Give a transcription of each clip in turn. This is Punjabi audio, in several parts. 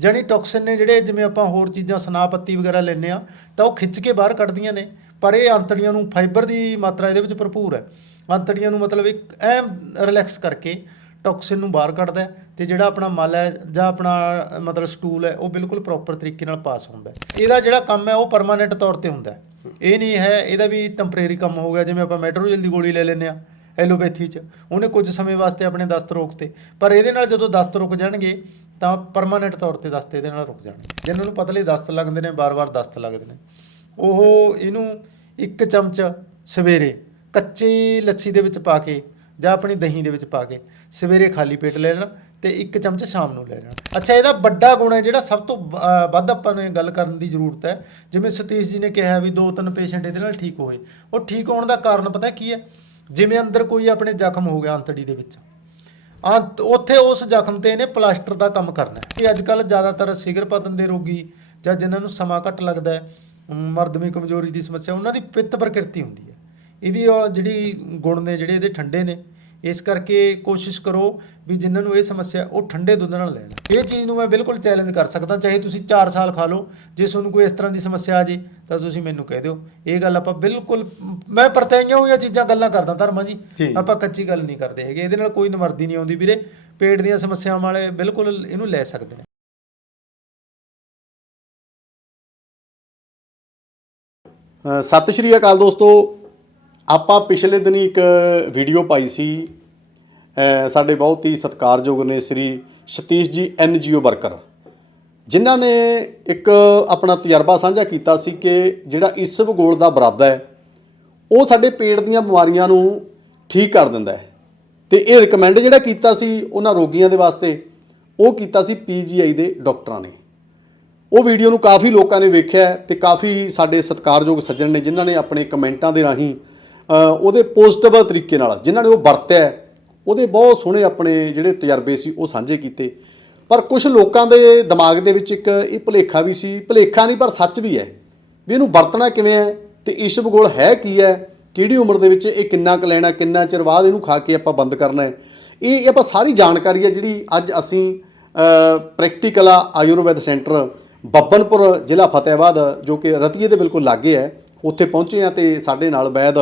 ਜਾਣੀ ਟੌਕਸਿਨ ਨੇ ਜਿਹੜੇ ਜਿਵੇਂ ਆਪਾਂ ਹੋਰ ਚੀਜ਼ਾਂ ਸਨਾਪੱਤੀ ਵਗੈਰਾ ਲੈਂਦੇ ਆ ਤਾਂ ਉਹ ਖਿੱਚ ਕੇ ਬਾਹਰ ਕੱਢਦੀਆਂ ਨੇ। ਪਰ ਇਹ ਅੰਤੜੀਆਂ ਨੂੰ ਫਾਈਬਰ ਦੀ ਮਾਤਰਾ ਇਹਦੇ ਵਿੱਚ ਭਰਪੂਰ ਹੈ। ਅੰਤੜੀਆਂ ਨੂੰ ਮਤਲਬ ਇੱਕ ਐਮ ਰਿਲੈਕਸ ਕਰਕੇ ਟੌਕਸਿਨ ਨੂੰ ਬਾਹਰ ਕੱਢਦਾ ਹੈ ਤੇ ਜਿਹੜਾ ਆਪਣਾ ਮਲ ਹੈ ਜਾਂ ਆਪਣਾ ਮਤਲਬ ਸਟੂਲ ਹੈ, ਉਹ ਬਿਲਕੁਲ ਪ੍ਰੋਪਰ ਤਰੀਕੇ ਨਾਲ ਪਾਸ ਹੁੰਦਾ ਇਹਦਾ ਜਿਹੜਾ ਕੰਮ ਹੈ, ਉਹ ਪਰਮਾਨੈਂਟ ਤੌਰ ਤੇ ਹੁੰਦਾ ਇਹ ਨਹੀਂ ਹੈ, ਇਹਦਾ ਵੀ ਟੈਂਪਰੇਰੀ ਕੰਮ ਹੋ ਗਿਆ, ਜਿਵੇਂ ਆਪਾਂ ਮੈਟਰੋਜਲ ਦੀ ਗੋਲੀ ਲੈ ਲੈਂਦੇ ਆ ਐਲੋਪੈਥੀ ਚ। ਉਹਨੇ ਕੁਝ ਸਮੇਂ ਵਾਸਤੇ ਆਪਣੇ ਦਸਤ ਰੋਕਤੇ। ਪਰ ਇਹਦੇ ਨਾਲ ਜਦੋਂ ਦਸਤ ਰੁਕ ਜਾਣਗੇ ਤਾਂ ਪਰਮਾਨੈਂਟ ਤੌਰ ਤੇ ਦਸਤ ਇਹਦੇ ਨਾਲ ਰੁਕ ਜਾਣਗੇ ਜਿਨ੍ਹਾਂ ਨੂੰ ਪਤਲੇ ਦਸਤ ਲੱਗਦੇ ਨੇ ਬਾਰ-ਬਾਰ ਦਸਤ ਲੱਗਦੇ ਨੇ। ਉਹ ਇਹਨੂੰ ਇੱਕ ਚਮਚ ਸਵੇਰੇ ਕੱਚੀ ਲੱਸੀ ਦੇ ਵਿੱਚ ਪਾ ਕੇ ਜਾਂ ਆਪਣੀ ਦਹੀਂ ਦੇ ਵਿੱਚ ਪਾ ਕੇ ਸਵੇਰੇ ਖਾਲੀ ਪੇਟ ਲੈ ਲੈਣਾ ਤੇ ਇੱਕ ਚਮਚ ਸ਼ਾਮ ਨੂੰ ਲੈ ਲੈਣਾ। ਅੱਛਾ, ਇਹਦਾ ਵੱਡਾ ਗੁਣ ਹੈ ਜਿਹੜਾ ਸਭ ਤੋਂ ਵੱਧ ਆਪਾਂ ਨੂੰ ਗੱਲ ਕਰਨ ਦੀ ਜ਼ਰੂਰਤ ਹੈ। ਜਿਵੇਂ ਸਤੀਸ਼ ਜੀ ਨੇ ਕਿਹਾ ਵੀ ਦੋ ਤਿੰਨ ਪੇਸ਼ੈਂਟ ਇਹਦੇ ਨਾਲ ਠੀਕ ਹੋਏ। ਉਹ ਠੀਕ ਹੋਣ ਦਾ ਕਾਰਨ ਪਤਾ ਕੀ ਹੈ? ਜਿਵੇਂ ਅੰਦਰ ਕੋਈ ਆਪਣੇ ਜ਼ਖਮ ਹੋ ਗਿਆ ਅੰਤੜੀ ਦੇ ਵਿੱਚ ਅੰਤ ਉੱਥੇ ਉਸ ਜ਼ਖਮ ਤੇ ਇਹਨੇ ਪਲਾਸਟਰ ਦਾ ਕੰਮ ਕਰਨਾ ਇਹ ਅੱਜ ਕੱਲ ਜ਼ਿਆਦਾਤਰ ਸਿਗਰ ਪਤਨ ਦੇ ਰੋਗੀ ਜਾਂ ਜਿਨ੍ਹਾਂ ਨੂੰ ਸਮਾਂ ਘੱਟ ਲੱਗਦਾ ਹੈ ਮਰਦਮੀ ਕਮਜ਼ੋਰੀ ਦੀ ਸਮੱਸਿਆ, ਉਹਨਾਂ ਦੀ ਪਿੱਤ ਪ੍ਰਕਿਰਤੀ ਹੁੰਦੀ ਹੈ। ਇਹਦੀ ਉਹ ਜਿਹੜੀ ਗੁਣ ਨੇ, ਜਿਹੜੇ ਇਹਦੇ ਠੰਡੇ ਨੇ ਇਸ ਕਰਕੇ ਕੋਸ਼ਿਸ਼ ਕਰੋ ਵੀ ਜਿਨ੍ਹਾਂ ਨੂੰ ਇਹ ਸਮੱਸਿਆ ਉਹ ਠੰਡੇ ਦੁੱਧ ਨਾਲ ਲੈਣ। ਇਹ ਚੀਜ਼ ਨੂੰ ਮੈਂ ਬਿਲਕੁਲ ਚੈਲੰਜ ਕਰ ਸਕਦਾ ਚਾਹੇ ਤੁਸੀਂ 4 ਸਾਲ ਖਾ ਲਓ। ਜੇ ਤੁਹਾਨੂੰ ਕੋਈ ਇਸ ਤਰ੍ਹਾਂ ਦੀ ਸਮੱਸਿਆ ਆ ਜੇ ਤਾਂ ਤੁਸੀਂ ਮੈਨੂੰ ਕਹਿ ਦਿਓ। ਇਹ ਗੱਲ ਆਪਾਂ ਬਿਲਕੁਲ ਮੈਂ ਪਰਤਾਈਆਂ ਹੋਈਆਂ ਚੀਜ਼ਾਂ ਗੱਲਾਂ ਕਰਦਾ ਧਰਮਾ ਜੀ। ਆਪਾਂ ਕੱਚੀ ਗੱਲ ਨਹੀਂ ਕਰਦੇ ਹੈਗੇ ਇਹਦੇ ਨਾਲ ਕੋਈ ਨਮਰਦੀ ਨਹੀਂ ਆਉਂਦੀ ਵੀਰੇ। ਪੇਟ ਦੀਆਂ ਸਮੱਸਿਆਵਾਂ ਵਾਲੇ ਬਿਲਕੁਲ ਇਹਨੂੰ ਲੈ ਸਕਦੇ ਨੇ। ਸਤਿ ਸ਼੍ਰੀ ਅਕਾਲ ਦੋਸਤੋ। ਆਪਾਂ ਪਿਛਲੇ ਦਿਨੀ ਇੱਕ ਵੀਡੀਓ ਪਾਈ ਸੀ ਸਾਡੇ ਬਹੁਤ ਹੀ ਸਤਿਕਾਰਯੋਗ ਨੇ ਸ੍ਰੀ ਸਤੀਸ਼ ਜੀ ਐਨਜੀਓ ਵਰਕਰ, ਜਿਨ੍ਹਾਂ ਨੇ ਇੱਕ ਆਪਣਾ ਤਜਰਬਾ ਸਾਂਝਾ ਕੀਤਾ ਸੀ ਕਿ ਜਿਹੜਾ ਇਸਬਗੋਲ ਦਾ ਬਰਾਦਾ ਹੈ, ਉਹ ਸਾਡੇ ਪੇਟ ਦੀਆਂ ਬਿਮਾਰੀਆਂ ਨੂੰ ਠੀਕ ਕਰ ਦਿੰਦਾ ਹੈ। ਤੇ ਇਹ ਰეკਮੈਂਡ ਜਿਹੜਾ ਕੀਤਾ ਸੀ ਉਹਨਾਂ ਰੋਗੀਆਂ ਦੇ ਵਾਸਤੇ, ਉਹ ਕੀਤਾ ਸੀ ਪੀਜੀਆਈ ਦੇ ਡਾਕਟਰਾਂ ਨੇ। ਉਹ ਵੀਡੀਓ ਨੂੰ ਕਾਫੀ ਲੋਕਾਂ ਨੇ ਵੇਖਿਆ ਹੈ ਤੇ ਕਾਫੀ ਸਾਡੇ ਸਤਿਕਾਰਯੋਗ ਸੱਜਣ ਨੇ ਜਿਨ੍ਹਾਂ ਨੇ ਆਪਣੇ ਕਮੈਂਟਾਂ ਦੇ ਰਾਹੀਂ ਉਹਦੇ ਪੋਜ਼ਿਟਿਵ ਤਰੀਕੇ ਨਾਲ, ਜਿਨ੍ਹਾਂ ਨੇ ਉਹ ਵਰਤਿਆ ਉਹਦੇ ਬਹੁਤ ਸੋਹਣੇ ਆਪਣੇ ਜਿਹੜੇ ਤਜਰਬੇ ਸੀ, ਉਹ ਸਾਂਝੇ ਕੀਤੇ। ਪਰ ਕੁਝ ਲੋਕਾਂ ਦੇ ਦਿਮਾਗ ਦੇ ਵਿੱਚ ਇੱਕ ਇਹ ਭੁਲੇਖਾ ਵੀ ਸੀ, ਭੁਲੇਖਾ ਨਹੀਂ, ਪਰ ਸੱਚ ਵੀ ਹੈ, ਵੀ ਇਹਨੂੰ ਵਰਤਣਾ ਕਿਵੇਂ ਹੈ ਤੇ ਇਸ਼ਬਗੋਲ ਹੈ ਕੀ ਹੈ, ਕਿਹੜੀ ਉਮਰ ਦੇ ਵਿੱਚ ਇਹ ਕਿੰਨਾ ਕੁ ਲੈਣਾ, ਕਿੰਨਾ ਚਿਰ ਬਾਅਦ ਇਹਨੂੰ ਖਾ ਕੇ ਆਪਾਂ ਬੰਦ ਕਰਨਾ ਹੈ। ਇਹ ਆਪਾਂ ਸਾਰੀ ਜਾਣਕਾਰੀ ਹੈ ਜਿਹੜੀ ਅੱਜ ਅਸੀਂ ਪ੍ਰੈਕਟੀਕਲ ਆਯੁਰਵੈਦ ਸੈਂਟਰ ਬੱਬਨਪੁਰ ਜ਼ਿਲ੍ਹਾ ਫਤਿਹਾਬਾਦ, ਜੋ ਕਿ ਰਤੀਏ ਦੇ ਬਿਲਕੁਲ ਲਾਗੇ ਹੈ, ਉੱਥੇ ਪਹੁੰਚੇ ਆ ਤੇ ਸਾਡੇ ਨਾਲ ਵੈਦ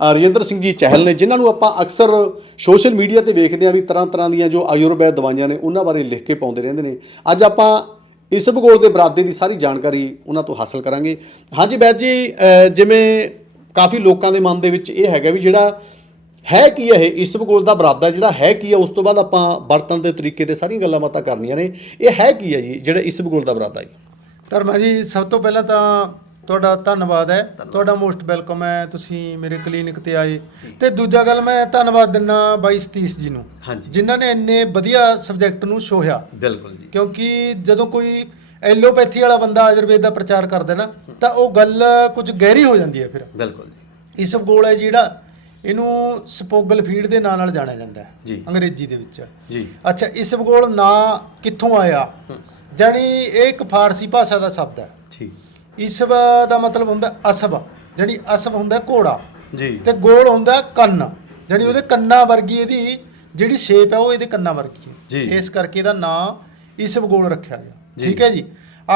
ਰਜਿੰਦਰ ਸਿੰਘ ਜੀ ਚਹਿਲ ਨੇ, ਜਿਨ੍ਹਾਂ ਨੂੰ ਆਪਾਂ ਅਕਸਰ ਸੋਸ਼ਲ ਮੀਡੀਆ ਤੇ ਵੇਖਦੇ ਆ ਵੀ ਤਰ੍ਹਾਂ ਤਰ੍ਹਾਂ ਦੀਆਂ ਜੋ ਆਯੁਰਵੈਦ ਦਵਾਈਆਂ ਨੇ, ਉਹਨਾਂ ਬਾਰੇ ਲਿਖ ਕੇ ਪਾਉਂਦੇ ਰਹਿੰਦੇ ਨੇ। ਅੱਜ ਆਪਾਂ ਇਸ ਭੂਗੋਲ ਦੇ ਬਰਾਦੇ ਦੀ ਸਾਰੀ ਜਾਣਕਾਰੀ ਉਹਨਾਂ ਤੋਂ ਹਾਸਲ ਕਰਾਂਗੇ। ਹਾਂਜੀ ਵੈਦ ਜੀ ਜਿਵੇਂ ਕਾਫੀ ਲੋਕਾਂ ਦੇ ਮਨ ਦੇ ਵਿੱਚ ਇਹ ਹੈਗਾ ਵੀ ਜਿਹੜਾ ਹੈ ਕੀ ਹੈ ਇਹ, ਇਸ ਭੂਗੋਲ ਦਾ ਬਰਾਦਾ ਜਿਹੜਾ ਹੈ ਕੀ ਹੈ, ਉਸ ਤੋਂ ਬਾਅਦ ਆਪਾਂ ਵਰਤਣ ਦੇ ਤਰੀਕੇ ਤੇ ਸਾਰੀਆਂ ਗੱਲਾਂ ਬਾਤਾਂ ਕਰਨੀਆਂ ਨੇ। ਇਹ ਹੈ ਕੀ ਹੈ ਜੀ, ਜਿਹੜਾ ਇਸ ਭੂਗੋਲ ਦਾ ਬਰਾਦਾ ਜੀ? ਧਰਮਾ ਜੀ, ਸਭ ਤੋਂ ਪਹਿਲਾਂ ਤਾਂ ਤੁਹਾਡਾ ਧੰਨਵਾਦ ਹੈ। ਤੁਹਾਡਾ ਮੋਸਟ ਵੈਲਕਮ ਹੈ। ਤੁਸੀਂ ਮੇਰੇ ਕਲੀਨਿਕ ਤੇ ਆਏ। ਤੇ ਦੂਜਾ ਗੱਲ ਮੈਂ ਧੰਨਵਾਦ ਦਿੰਨਾ ਬਾਈ ਸਤੀਸ਼ ਜੀ ਨੂੰ ਹਾਂਜੀ। ਜਿਨ੍ਹਾਂ ਨੇ ਇੰਨੇ ਵਧੀਆ ਸਬਜੈਕਟ ਨੂੰ ਛੋਹਿਆ। ਬਿਲਕੁਲ ਜੀ। ਕਿਉਂਕਿ ਜਦੋਂ ਕੋਈ ਐਲੋਪੈਥੀ ਵਾਲਾ ਬੰਦਾ ਆਯੁਰਵੇਦ ਦਾ ਪ੍ਰਚਾਰ ਕਰਦਾ ਨਾ ਤਾਂ ਉਹ ਗੱਲ ਕੁਝ ਗਹਿਰੀ ਹੋ ਜਾਂਦੀ ਹੈ ਫਿਰ। ਬਿਲਕੁਲ ਜੀ। ਇਸ ਗੋਲ ਹੈ ਜਿਹੜਾ ਇਹਨੂੰ ਸਪੋਗਲ ਫੀਡ ਦੇ ਨਾਂ ਨਾਲ ਜਾਣਿਆ ਜਾਂਦਾ ਹੈ। ਜੀ। ਅੰਗਰੇਜ਼ੀ ਦੇ ਵਿੱਚ। ਜੀ। ਅੱਛਾ ਇਸ ਭੂਗੋਲ ਨਾਂ ਕਿੱਥੋਂ ਆਇਆ? ਜਾਣੀ ਇਹ ਇੱਕ ਫਾਰਸੀ ਭਾਸ਼ਾ ਦਾ ਸ਼ਬਦ ਹੈ। ਠੀਕ। ਇਸਬ ਦਾ ਮਤਲਬ ਹੁੰਦਾ ਅਸਬ ਜਿਹੜੀ ਅਸਬ ਹੁੰਦਾ ਘੋੜਾ। ਜੀ। ਤੇ ਗੋਲ ਹੁੰਦਾ ਕੰਨ ਜਿਹੜੀ ਉਹਦੇ ਕੰਨਾਂ ਵਰਗੀ ਇਹਦੀ ਜਿਹੜੀ ਸ਼ੇਪ ਹੈ ਉਹ ਇਹਦੇ ਕੰਨਾਂ ਵਰਗੀ ਜੀ। ਹੈ ਇਸ ਕਰਕੇ ਇਹਦਾ ਨਾਂ ਇਸਬ ਗੋਲ ਰੱਖਿਆ ਗਿਆ। ਠੀਕ ਹੈ ਜੀ।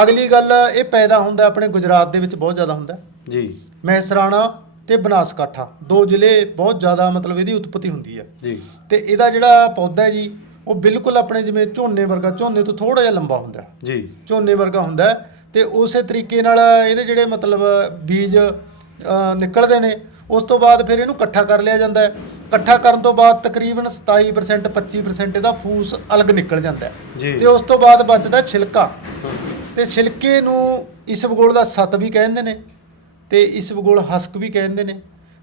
ਅਗਲੀ ਗੱਲ ਇਹ ਪੈਦਾ ਹੁੰਦਾ ਆਪਣੇ ਗੁਜਰਾਤ ਦੇ ਵਿੱਚ ਬਹੁਤ ਜ਼ਿਆਦਾ ਹੁੰਦਾ ਜੀ। ਮਹਿਸਰਾਣਾ ਤੇ ਬਨਾਸਕਾਠਾ ਦੋ ਜ਼ਿਲ੍ਹੇ ਬਹੁਤ ਜ਼ਿਆਦਾ ਮਤਲਬ ਇਹਦੀ ਉਤਪਤੀ ਹੁੰਦੀ ਹੈ। ਜੀ। ਤੇ ਇਹਦਾ ਜਿਹੜਾ ਪੌਦਾ ਹੈ ਜੀ ਉਹ ਬਿਲਕੁਲ ਆਪਣੇ ਜਿਵੇਂ ਝੋਨੇ ਵਰਗਾ ਝੋਨੇ ਤੋਂ ਥੋੜਾ ਜਿਹਾ ਲੰਬਾ ਹੁੰਦਾ ਜੀ। ਝੋਨੇ ਵਰਗਾ ਹੁੰਦਾ ਤੇ ਉਸੇ ਤਰੀਕੇ ਨਾਲ ਇਹਦੇ ਜਿਹੜੇ ਮਤਲਬ ਬੀਜ ਨਿਕਲਦੇ ਨੇ ਉਸ ਤੋਂ ਬਾਅਦ ਫਿਰ ਇਹਨੂੰ ਇਕੱਠਾ ਕਰ ਲਿਆ ਜਾਂਦਾ ਹੈ। ਇਕੱਠਾ ਕਰਨ ਤੋਂ ਬਾਅਦ ਤਕਰੀਬਨ 27% 25% ਇਹਦਾ ਫੂਸ ਅਲੱਗ ਨਿਕਲ ਜਾਂਦਾ ਹੈ। ਤੇ ਉਸ ਤੋਂ ਬਾਅਦ ਬਚਦਾ ਛਿਲਕਾ। ਤੇ ਛਿਲਕੇ ਨੂੰ ਇਸ ਭੂਗੋਲ ਦਾ ਸੱਤ ਵੀ ਕਹਿੰਦੇ ਨੇ ਤੇ ਇਸ ਭੂਗੋਲ ਹਸਕ ਵੀ ਕਹਿੰਦੇ ਨੇ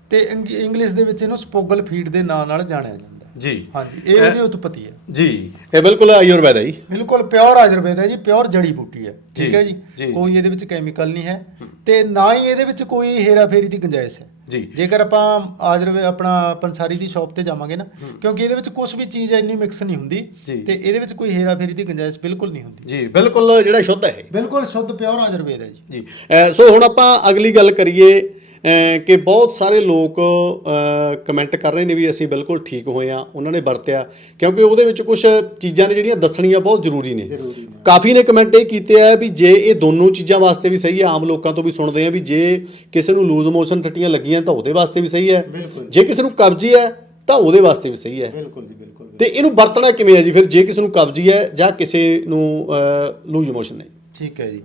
ਤੇ ਇੰਗ- ਇੰਗਲਿਸ਼ ਦੇ ਵਿੱਚ ਇਹਨੂੰ ਸਪੋਗਲ ਫੀਡ ਦੇ ਨਾਂ ਨਾਲ ਜਾਣਿਆ ਜਾਂਦਾ ਜੀ। ਹਾਂਜੀ ਇਹ ਇਹਦੀ ਉਤਪਤੀ ਹੈ। ਜੀ। ਇਹ ਬਿਲਕੁਲ ਆਯੁਰਵੈਦ ਹੈ ਜੀ। ਬਿਲਕੁਲ ਪਿਓਰ ਆਯੁਰਵੇਦ ਹੈ ਜੀ ਪਿਓਰ ਜੜੀ ਬੂਟੀ ਹੈ। ਠੀਕ ਹੈ ਜੀ। ਕੋਈ ਇਹਦੇ ਵਿੱਚ ਕੈਮੀਕਲ ਨਹੀਂ ਹੈ ਤੇ ਨਾ ਹੀ ਇਹਦੇ ਵਿੱਚ ਕੋਈ ਹੇਰਾਫੇਰੀ ਦੀ ਗੁੰਜਾਇਸ਼ ਹੈ। ਜੀ। ਜੇਕਰ ਆਪਾਂ ਆਯੁਰਵੇਦ ਆਪਣਾ ਪੰਸਾਰੀ ਦੀ ਸ਼ਾਪ ਤੇ ਜਾਵਾਂਗੇ ਨਾ ਕਿਉਂਕਿ ਇਹਦੇ ਵਿੱਚ ਕੁਝ ਵੀ ਚੀਜ਼ ਇੰਨੀ ਮਿਕਸ ਨਹੀਂ ਹੁੰਦੀ। ਤੇ ਇਹਦੇ ਵਿੱਚ ਕੋਈ ਹੇਰਾਫੇਰੀ ਦੀ ਗੁੰਜਾਇਸ਼ ਬਿਲਕੁਲ ਨਹੀਂ ਹੁੰਦੀ। ਜੀ ਬਿਲਕੁਲ ਜਿਹੜਾ ਸ਼ੁੱਧ ਹੈ। ਬਿਲਕੁਲ ਸ਼ੁੱਧ ਪਿਓਰ ਆਯੁਰਵੇਦ ਹੈ ਜੀ। ਜੀ। ਸੋ ਹੁਣ ਆਪਾਂ ਅਗਲੀ ਗੱਲ ਕਰੀਏ ਕਿ ਬਹੁਤ ਸਾਰੇ ਲੋਕ ਕਮੈਂਟ ਕਰ ਰਹੇ ਨੇ ਵੀ ਅਸੀਂ ਬਿਲਕੁਲ ਠੀਕ ਹੋਏ ਆ ਉਹਨਾਂ ਨੇ ਵਰਤਿਆ। ਕਿਉਂਕਿ ਉਹਦੇ ਵਿੱਚ ਕੁਝ ਚੀਜ਼ਾਂ ਨੇ ਜਿਹੜੀਆਂ ਦੱਸਣੀਆਂ ਬਹੁਤ ਜ਼ਰੂਰੀ ਨੇ। ਕਾਫੀ ਨੇ ਕਮੈਂਟ ਇਹ ਕੀਤੇ ਆ ਵੀ ਜੇ ਇਹ ਦੋਨੋਂ ਚੀਜ਼ਾਂ ਵਾਸਤੇ ਵੀ ਸਹੀ ਹੈ ਆਮ ਲੋਕਾਂ ਤੋਂ ਵੀ ਸੁਣਦੇ ਆ ਵੀ ਜੇ ਕਿਸੇ ਨੂੰ ਲੂਜ਼ ਮੋਸ਼ਨ ਟੱਟੀਆਂ ਲੱਗੀਆਂ ਤਾਂ ਉਹਦੇ ਵਾਸਤੇ ਵੀ ਸਹੀ ਹੈ। ਜੇ। ਕਿਸੇ ਨੂੰ ਕਬਜੀ ਹੈ ਤਾਂ ਉਹਦੇ ਵਾਸਤੇ ਵੀ ਸਹੀ ਹੈ। ਬਿਲਕੁਲ ਜੀ ਬਿਲਕੁਲ ਤੇ ਇਹਨੂੰ ਵਰਤਣਾ ਕਿਵੇਂ ਹੈ ਜੀ? ਫਿਰ ਜੇ ਕਿਸੇ ਨੂੰ ਕਬਜੀ ਹੈ ਜਾਂ ਕਿਸੇ ਨੂੰ ਲੂਜ਼ ਮੋਸ਼ਨ ਹੈ। ਠੀਕ ਹੈ ਜੀ।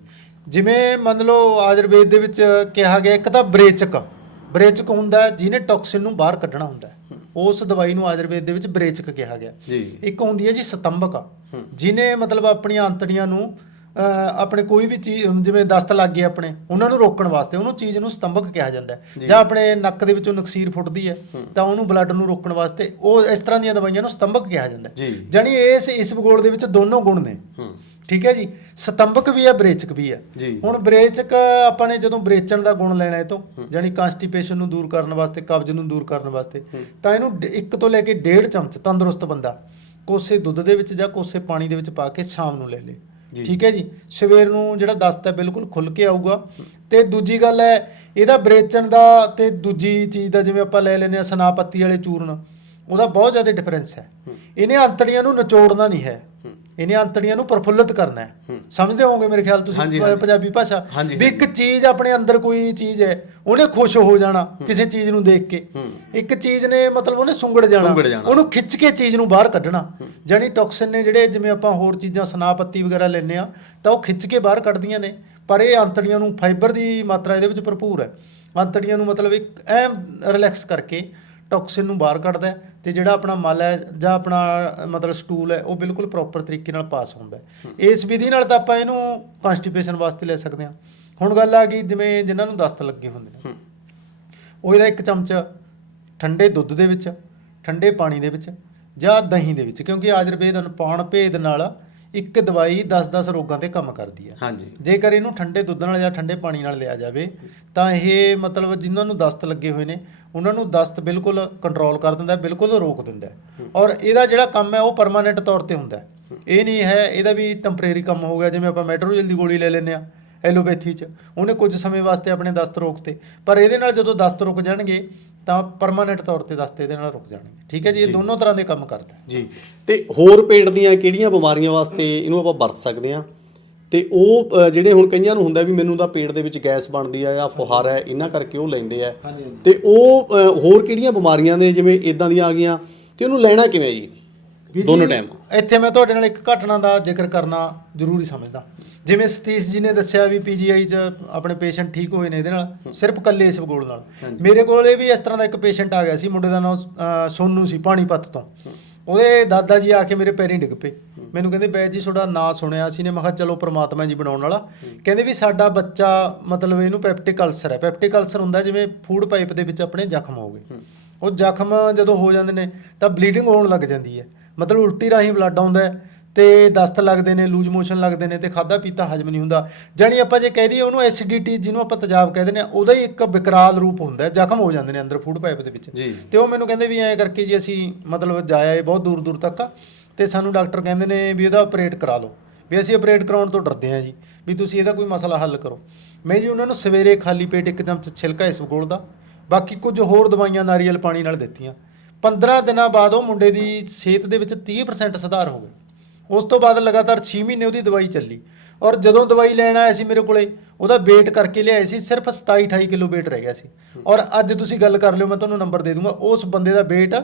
ਜਿਵੇਂ ਮੰਨ ਲਓ ਆਯੁਰਵੇਦ ਦੇ ਵਿੱਚ ਕਿਹਾ ਗਿਆ ਇੱਕ ਤਾਂ ਬ੍ਰੇਚਕ। ਬ੍ਰੇਚਕ ਹੁੰਦਾ ਜਿਹਨੇ ਟੌਕਸਿਨ ਨੂੰ ਬਾਹਰ ਕੱਢਣਾ ਹੁੰਦਾ ਉਸ ਦਵਾਈ ਨੂੰ ਆਯੁਰਵੇਦ ਦੇ ਵਿੱਚ ਬ੍ਰੇਚਕ ਕਿਹਾ ਗਿਆ। ਜੀ। ਇੱਕ ਹੁੰਦੀ ਹੈ ਜੀ ਸਤੰਭਕ ਜਿਹਨੇ ਮਤਲਬ ਆਪਣੀਆਂ ਅੰਤੜੀਆਂ ਨੂੰ ਆਪਣੇ ਕੋਈ ਵੀ ਚੀਜ਼ ਜਿਵੇਂ ਦਸਤ ਲੱਗ ਗਈ ਆਪਣੇ ਉਹਨਾਂ ਨੂੰ ਰੋਕਣ ਵਾਸਤੇ ਉਹਨੂੰ ਚੀਜ਼ ਨੂੰ ਸਤੰਭਕ ਕਿਹਾ ਜਾਂਦਾ ਜਾਂ। ਆਪਣੇ ਨੱਕ ਦੇ ਵਿੱਚੋਂ ਨਕਸੀਰ ਫੁੱਟਦੀ ਹੈ ਤਾਂ ਉਹਨੂੰ ਬਲੱਡ ਨੂੰ ਰੋਕਣ ਵਾਸਤੇ ਉਹ ਇਸ ਤਰ੍ਹਾਂ ਦੀਆਂ ਦਵਾਈਆਂ ਨੂੰ ਸਤੰਭਕ ਕਿਹਾ ਜਾਂਦਾ ਹੈ। ਜੀ। ਜਾਣੀ ਇਸ ਇਸ ਭੂਗੋਲ ਦੇ ਵਿੱਚ ਦੋਨੋਂ ਗੁਣ ਨੇ। ਠੀਕ ਹੈ ਜੀ? ਸਤੰਭਕ ਵੀ ਹੈ ਬ੍ਰੇਚਕ ਵੀ ਹੈ। ਹੁਣ ਬ੍ਰੇਚਕ ਆਪਾਂ ਨੇ ਜਦੋਂ ਬ੍ਰੇਚਣ ਦਾ ਗੁਣ ਲੈਣਾ ਇਹ ਤੋਂ ਜਾਨੀ ਕਨਸਟੀਪੇਸ਼ਨ ਨੂੰ ਦੂਰ ਕਰਨ ਵਾਸਤੇ ਕਬਜ਼ ਨੂੰ ਦੂਰ ਕਰਨ ਵਾਸਤੇ ਤਾਂ ਇਹਨੂੰ ਇੱਕ ਤੋਂ ਲੈ ਕੇ ਡੇਢ ਚਮਚ ਤੰਦਰੁਸਤ ਬੰਦਾ ਕੋਸੇ ਦੁੱਧ ਦੇ ਵਿੱਚ ਜਾਂ ਕੋਸੇ ਪਾਣੀ ਦੇ ਵਿੱਚ ਪਾ ਕੇ ਸ਼ਾਮ ਨੂੰ ਲੈ ਲੇ। ਠੀਕ ਹੈ ਜੀ? ਸਵੇਰ ਨੂੰ ਜਿਹੜਾ ਦਸਤ ਹੈ ਬਿਲਕੁਲ ਖੁੱਲ ਕੇ ਆਊਗਾ। ਤੇ ਦੂਜੀ ਗੱਲ ਹੈ ਇਹਦਾ ਬ੍ਰੇਚਣ ਦਾ ਤੇ ਦੂਜੀ ਚੀਜ਼ ਦਾ ਜਿਵੇਂ ਆਪਾਂ ਲੈ ਲੈਨੇ ਆ ਸਨਾਪੱਤੀ ਵਾਲੇ ਚੂਰਨ ਉਹਦਾ ਬਹੁਤ ਜ਼ਿਆਦਾ ਡਿਫਰੈਂਸ ਹੈ। ਇਹਨੇ ਅੰਤੜੀਆਂ ਨੂੰ ਨਿਚੋੜਨਾ ਨਹੀਂ ਹੈ। ਇਹਨੇ ਅੰਤੜੀਆਂ ਨੂੰ ਪ੍ਰਫੁੱਲਿਤ ਕਰਨਾ ਹੈ। ਸਮਝਦੇ ਹੋਵੋਗੇ ਮੇਰੇ ਖਿਆਲ ਤੁਸੀਂ। ਪੰਜਾਬੀ ਭਾਸ਼ਾ? ਵੀ ਇੱਕ ਚੀਜ਼ ਆਪਣੇ ਅੰਦਰ ਕੋਈ ਚੀਜ਼ ਹੈ ਉਹਨੇ ਖੁਸ਼ ਹੋ ਜਾਣਾ ਕਿਸੇ ਚੀਜ਼ ਨੂੰ ਦੇਖ ਕੇ। ਇੱਕ ਚੀਜ਼ ਨੇ ਮਤਲਬ ਉਹਨੇ ਸੁੰਗੜ ਜਾਣਾ। ਉਹਨੂੰ ਖਿੱਚ ਕੇ ਚੀਜ਼ ਨੂੰ ਬਾਹਰ ਕੱਢਣਾ। ਜਾਨੀ ਟੌਕਸਿਨ ਨੇ ਜਿਹੜੇ ਜਿਵੇਂ ਆਪਾਂ ਹੋਰ ਚੀਜ਼ਾਂ ਸਨਾਪੱਤੀ ਵਗੈਰਾ ਲੈਂਦੇ ਆ ਤਾਂ ਉਹ ਖਿੱਚ ਕੇ ਬਾਹਰ ਕੱਢਦੀਆਂ ਨੇ। ਪਰ ਇਹ ਅੰਤੜੀਆਂ ਨੂੰ ਫਾਈਬਰ ਦੀ ਮਾਤਰਾ ਇਹਦੇ ਵਿੱਚ ਭਰਪੂਰ ਹੈ। ਅੰਤੜੀਆਂ ਨੂੰ ਮਤਲਬ ਇੱਕ ਐਮ ਰਿਲੈਕਸ ਕਰਕੇ ਟੌਕਸਿਨ ਨੂੰ ਬਾਹਰ ਕੱਢਦਾ ਹੈ ਤੇ ਜਿਹੜਾ ਆਪਣਾ ਮਲ ਹੈ ਜਾਂ ਆਪਣਾ, ਮਤਲਬ ਸਟੂਲ ਹੈ, ਉਹ ਬਿਲਕੁਲ ਪ੍ਰੋਪਰ ਤਰੀਕੇ ਨਾਲ ਪਾਸ ਹੁੰਦਾ ਹੈ। ਇਸ ਵਿਧੀ ਨਾਲ ਤਾਂ ਆਪਾਂ ਇਹਨੂੰ ਕਨਸਟੀਪੇਸ਼ਨ ਵਾਸਤੇ ਲੈ ਸਕਦੇ ਹਾਂ। ਹੁਣ ਗੱਲ ਆ ਗਈ ਜਿਵੇਂ ਜਿਨ੍ਹਾਂ ਨੂੰ ਦਸਤ ਲੱਗੇ ਹੁੰਦੇ ਨੇ। ਉਹ ਇਹਦਾ ਇੱਕ ਚਮਚ ਠੰਡੇ ਦੁੱਧ ਦੇ ਵਿੱਚ, ਠੰਡੇ ਪਾਣੀ ਦੇ ਵਿੱਚ ਜਾਂ ਦਹੀਂ ਦੇ ਵਿੱਚ, ਕਿਉਂਕਿ ਆਯੁਰਵੇਦ ਅਨੁਪਾਨ ਭੇਦ ਨਾਲ ਇੱਕ ਦਵਾਈ 10-10 ਰੋਗਾਂ ਤੇ ਕੰਮ ਕਰਦੀ ਹੈ ਹਾਂਜੀ ਜੇਕਰ ਇਹਨੂੰ ਠੰਡੇ ਦੁੱਧ ਨਾਲ ਜਾਂ ਠੰਡੇ ਪਾਣੀ ਨਾਲ ਲਿਆ ਜਾਵੇ ਤਾਂ ਇਹ ਮਤਲਬ ਜਿਨ੍ਹਾਂ ਨੂੰ ਦਸਤ ਲੱਗੇ ਹੋਏ ਨੇ ਉਹਨਾਂ ਨੂੰ ਦਸਤ ਬਿਲਕੁਲ ਕੰਟਰੋਲ ਕਰ ਦਿੰਦਾ ਬਿਲਕੁਲ ਰੋਕ ਦਿੰਦਾ। ਔਰ ਇਹਦਾ ਜਿਹੜਾ ਕੰਮ ਹੈ ਉਹ ਪਰਮਾਨੈਂਟ ਤੌਰ ਤੇ ਹੁੰਦਾ। ਇਹ ਨਹੀਂ ਹੈ ਇਹਦਾ ਵੀ ਟੈਂਪਰੇਰੀ ਕੰਮ ਹੋ ਗਿਆ ਜਿਵੇਂ ਆਪਾਂ ਮੈਟਰੋਜਲ ਦੀ ਗੋਲੀ ਲੈ ਲੈਂਦੇ ਆ ਐਲੋਪੈਥੀ ਚ ਉਹਨੇ ਕੁਝ ਸਮੇਂ ਵਾਸਤੇ ਆਪਣੇ ਦਸਤ ਰੋਕਤੇ ਪਰ ਇਹਦੇ ਨਾਲ ਜਦੋਂ ਦਸਤ ਰੁਕ ਜਾਣਗੇ ਤਾਂ ਪਰਮਾਨੈਂਟ ਤੌਰ ਤੇ ਦਸਤ ਇਹਦੇ ਨਾਲ ਰੁਕ ਜਾਣਗੇ। ਠੀਕ ਹੈ ਜੀ ਇਹ ਦੋਨੋਂ ਤਰ੍ਹਾਂ ਦੇ ਕੰਮ ਕਰਦਾ ਹੈ ਜੀ। ਤੇ ਹੋਰ ਪੇਟ ਦੀਆਂ ਕਿਹੜੀਆਂ ਬਿਮਾਰੀਆਂ ਵਾਸਤੇ ਇਹਨੂੰ ਆਪਾਂ ਵਰਤ ਸਕਦੇ ਹਾਂ? ਤੇ ਉਹ ਅ, ਜਿਹੜੇ ਹੁਣ ਕਈਆਂ ਨੂੰ ਹੁੰਦਾ ਵੀ ਮੈਨੂੰ ਤਾਂ ਪੇਟ ਦੇ ਵਿੱਚ ਗੈਸ ਬਣਦੀ ਆ ਜਾਂ ਫੁਹਾਰ ਹੈ ਇਹਨਾਂ ਕਰਕੇ ਉਹ ਲੈਂਦੇ ਆ। ਹਾਂਜੀ, ਹਾਂਜੀ। ਤੇ ਉਹ ਅ, ਹੋਰ ਕਿਹੜੀਆਂ ਬਿਮਾਰੀਆਂ ਨੇ ਜਿਵੇਂ ਇਦਾਂ ਦੀਆਂ ਆ ਗਈਆਂ? ਤੇ ਉਹਨੂੰ ਲੈਣਾ ਕਿਵੇਂ ਜੀ? ਦੋਨੋਂ ਟਾਈਮ। ਇੱਥੇ ਮੈਂ ਤੁਹਾਡੇ ਨਾਲ ਇੱਕ ਘਟਨਾ ਦਾ ਜ਼ਿਕਰ ਕਰਨਾ ਜ਼ਰੂਰੀ ਸਮਝਦਾ। ਜਿਵੇਂ ਸਤੀਸ਼ ਜੀ ਨੇ ਦੱਸਿਆ ਵੀ ਪੀਜੀਆਈ 'ਚ ਆਪਣੇ ਪੇਸ਼ੈਂਟ ਠੀਕ ਹੋਏ ਨੇ ਇਹਦੇ ਨਾਲ ਸਿਰਫ ਕੱਲੇ ਇਸ ਭੂਗੋਲ ਨਾਲ। ਮੇਰੇ ਕੋਲੇ ਵੀ ਇਸ ਤਰ੍ਹਾਂ ਦਾ ਇੱਕ ਪੇਸ਼ੈਂਟ ਆ ਗਿਆ ਸੀ ਮੁੰਡੇ ਦਾ ਨਾਮ ਸੋਨੂ ਸੀ ਪਾਣੀਪਤ ਤੋਂ। ਉਹਦੇ ਦਾਦਾ ਜੀ ਆ ਕੇ ਮੇਰੇ ਪੈਰੀਂ ਡਿੱਗ ਪਏ। ਮੈਨੂੰ ਕਹਿੰਦੇ ਬੈਜ ਜੀ ਤੁਹਾਡਾ ਨਾਂ ਸੁਣਿਆ ਸੀ ਨੇ। ਮੈਂ ਕਿਹਾ ਚਲੋ ਪ੍ਰਮਾਤਮਾ ਜੀ ਬਣਾਉਣ ਵਾਲਾ। ਕਹਿੰਦੇ ਵੀ ਸਾਡਾ ਬੱਚਾ ਮਤਲਬ ਇਹਨੂੰ ਪੈਪਟਿਕ ਅਲਸਰ ਹੈ। ਪੈਪਟਿਕ ਅਲਸਰ ਹੁੰਦਾ ਜਿਵੇਂ ਫੂਡ ਪਾਈਪ ਦੇ ਵਿੱਚ ਆਪਣੇ ਜ਼ਖਮ ਹੋ। ਗਏ ਉਹ ਜ਼ਖਮ ਜਦੋਂ ਹੋ ਜਾਂਦੇ ਨੇ ਤਾਂ ਬਲੀਡਿੰਗ ਹੋਣ ਲੱਗ ਜਾਂਦੀ ਹੈ। ਮਤਲਬ ਉਲਟੀ ਰਾਹੀਂ ਬਲੱਡ ਆਉਂਦਾ ਹੈ। ਤੇ ਦਸਤ ਲੱਗਦੇ ਨੇ ਲੂਜ ਮੋਸ਼ਨ ਲੱਗਦੇ ਨੇ ਤੇ ਖਾਦਾ ਪੀਤਾ ਹਜਮ ਨਹੀਂ ਹੁੰਦਾ। ਜਾਣੀ ਆਪਾਂ ਜੇ ਕਹਿ ਦਈਏ ਉਹਨੂੰ ਐਸਿਡਿਟੀ ਜਿਹਨੂੰ ਆਪਾਂ ਤੇਜ਼ਾਬ ਕਹਿੰਦੇ ਨੇ ਉਹਦਾ ਹੀ ਇੱਕ ਵਿਕਰਾਲ ਰੂਪ ਹੁੰਦਾ ਜ਼ਖਮ ਹੋ ਜਾਂਦੇ ਨੇ ਅੰਦਰ ਫੂਡ ਪਾਈਪ ਦੇ ਵਿੱਚ। ਤੇ ਉਹ ਮੈਨੂੰ ਕਹਿੰਦੇ ਵੀ ਐਂ ਕਰਕੇ ਜੀ ਅਸੀਂ ਮਤਲਬ ਜਾਇਆ ਬਹੁਤ ਦੂਰ ਦੂਰ ਤੱਕ ਤੇ ਸਾਨੂੰ ਡਾਕਟਰ ਕਹਿੰਦੇ ਨੇ ਵੀ ਇਹਦਾ ਆਪਰੇਟ ਕਰਾ ਲਓ। ਵੀ ਅਸੀਂ ਆਪਰੇਟ ਕਰਾਉਣ ਤੋਂ ਡਰਦੇ ਹਾਂ ਜੀ ਵੀ ਤੁਸੀਂ ਇਹਦਾ ਕੋਈ ਮਸਲਾ ਹੱਲ ਕਰੋ। ਮੈਂ ਜੀ ਉਹਨਾਂ ਨੂੰ ਸਵੇਰੇ ਖਾਲੀ ਪੇਟ ਇੱਕ ਚਮਚ ਛਿਲਕਾ ਇਸ ਗੋਲ ਦਾ ਬਾਕੀ ਕੁਝ ਹੋਰ ਦਵਾਈਆਂ ਨਾਰੀਅਲ ਪਾਣੀ ਨਾਲ ਦਿੱਤੀਆਂ। 15 ਦਿਨਾਂ ਬਾਅਦ ਉਹ ਮੁੰਡੇ ਦੀ ਸਿਹਤ ਦੇ ਵਿੱਚ 30% ਸੁਧਾਰ ਹੋ ਗਿਆ ਉਸ ਤੋਂ ਬਾਅਦ ਲਗਾਤਾਰ 6 ਮਹੀਨੇ ਉਹਦੀ ਦਵਾਈ ਚੱਲੀ। ਔਰ ਜਦੋਂ ਦਵਾਈ ਲੈਣ ਆਇਆ ਸੀ ਮੇਰੇ ਕੋਲੇ, ਉਹਦਾ weight ਕਰਕੇ ਲਿਆਏ ਸੀ, ਸਿਰਫ 27 28 ਕਿਲੋ weight ਰਹਿ ਗਿਆ ਸੀ। ਔਰ ਅੱਜ ਤੁਸੀਂ ਗੱਲ ਕਰ ਲਿਓ, ਮੈਂ ਤੁਹਾਨੂੰ ਨੰਬਰ ਦੇ ਦੂੰਗਾ, ਉਸ ਬੰਦੇ ਦਾ weight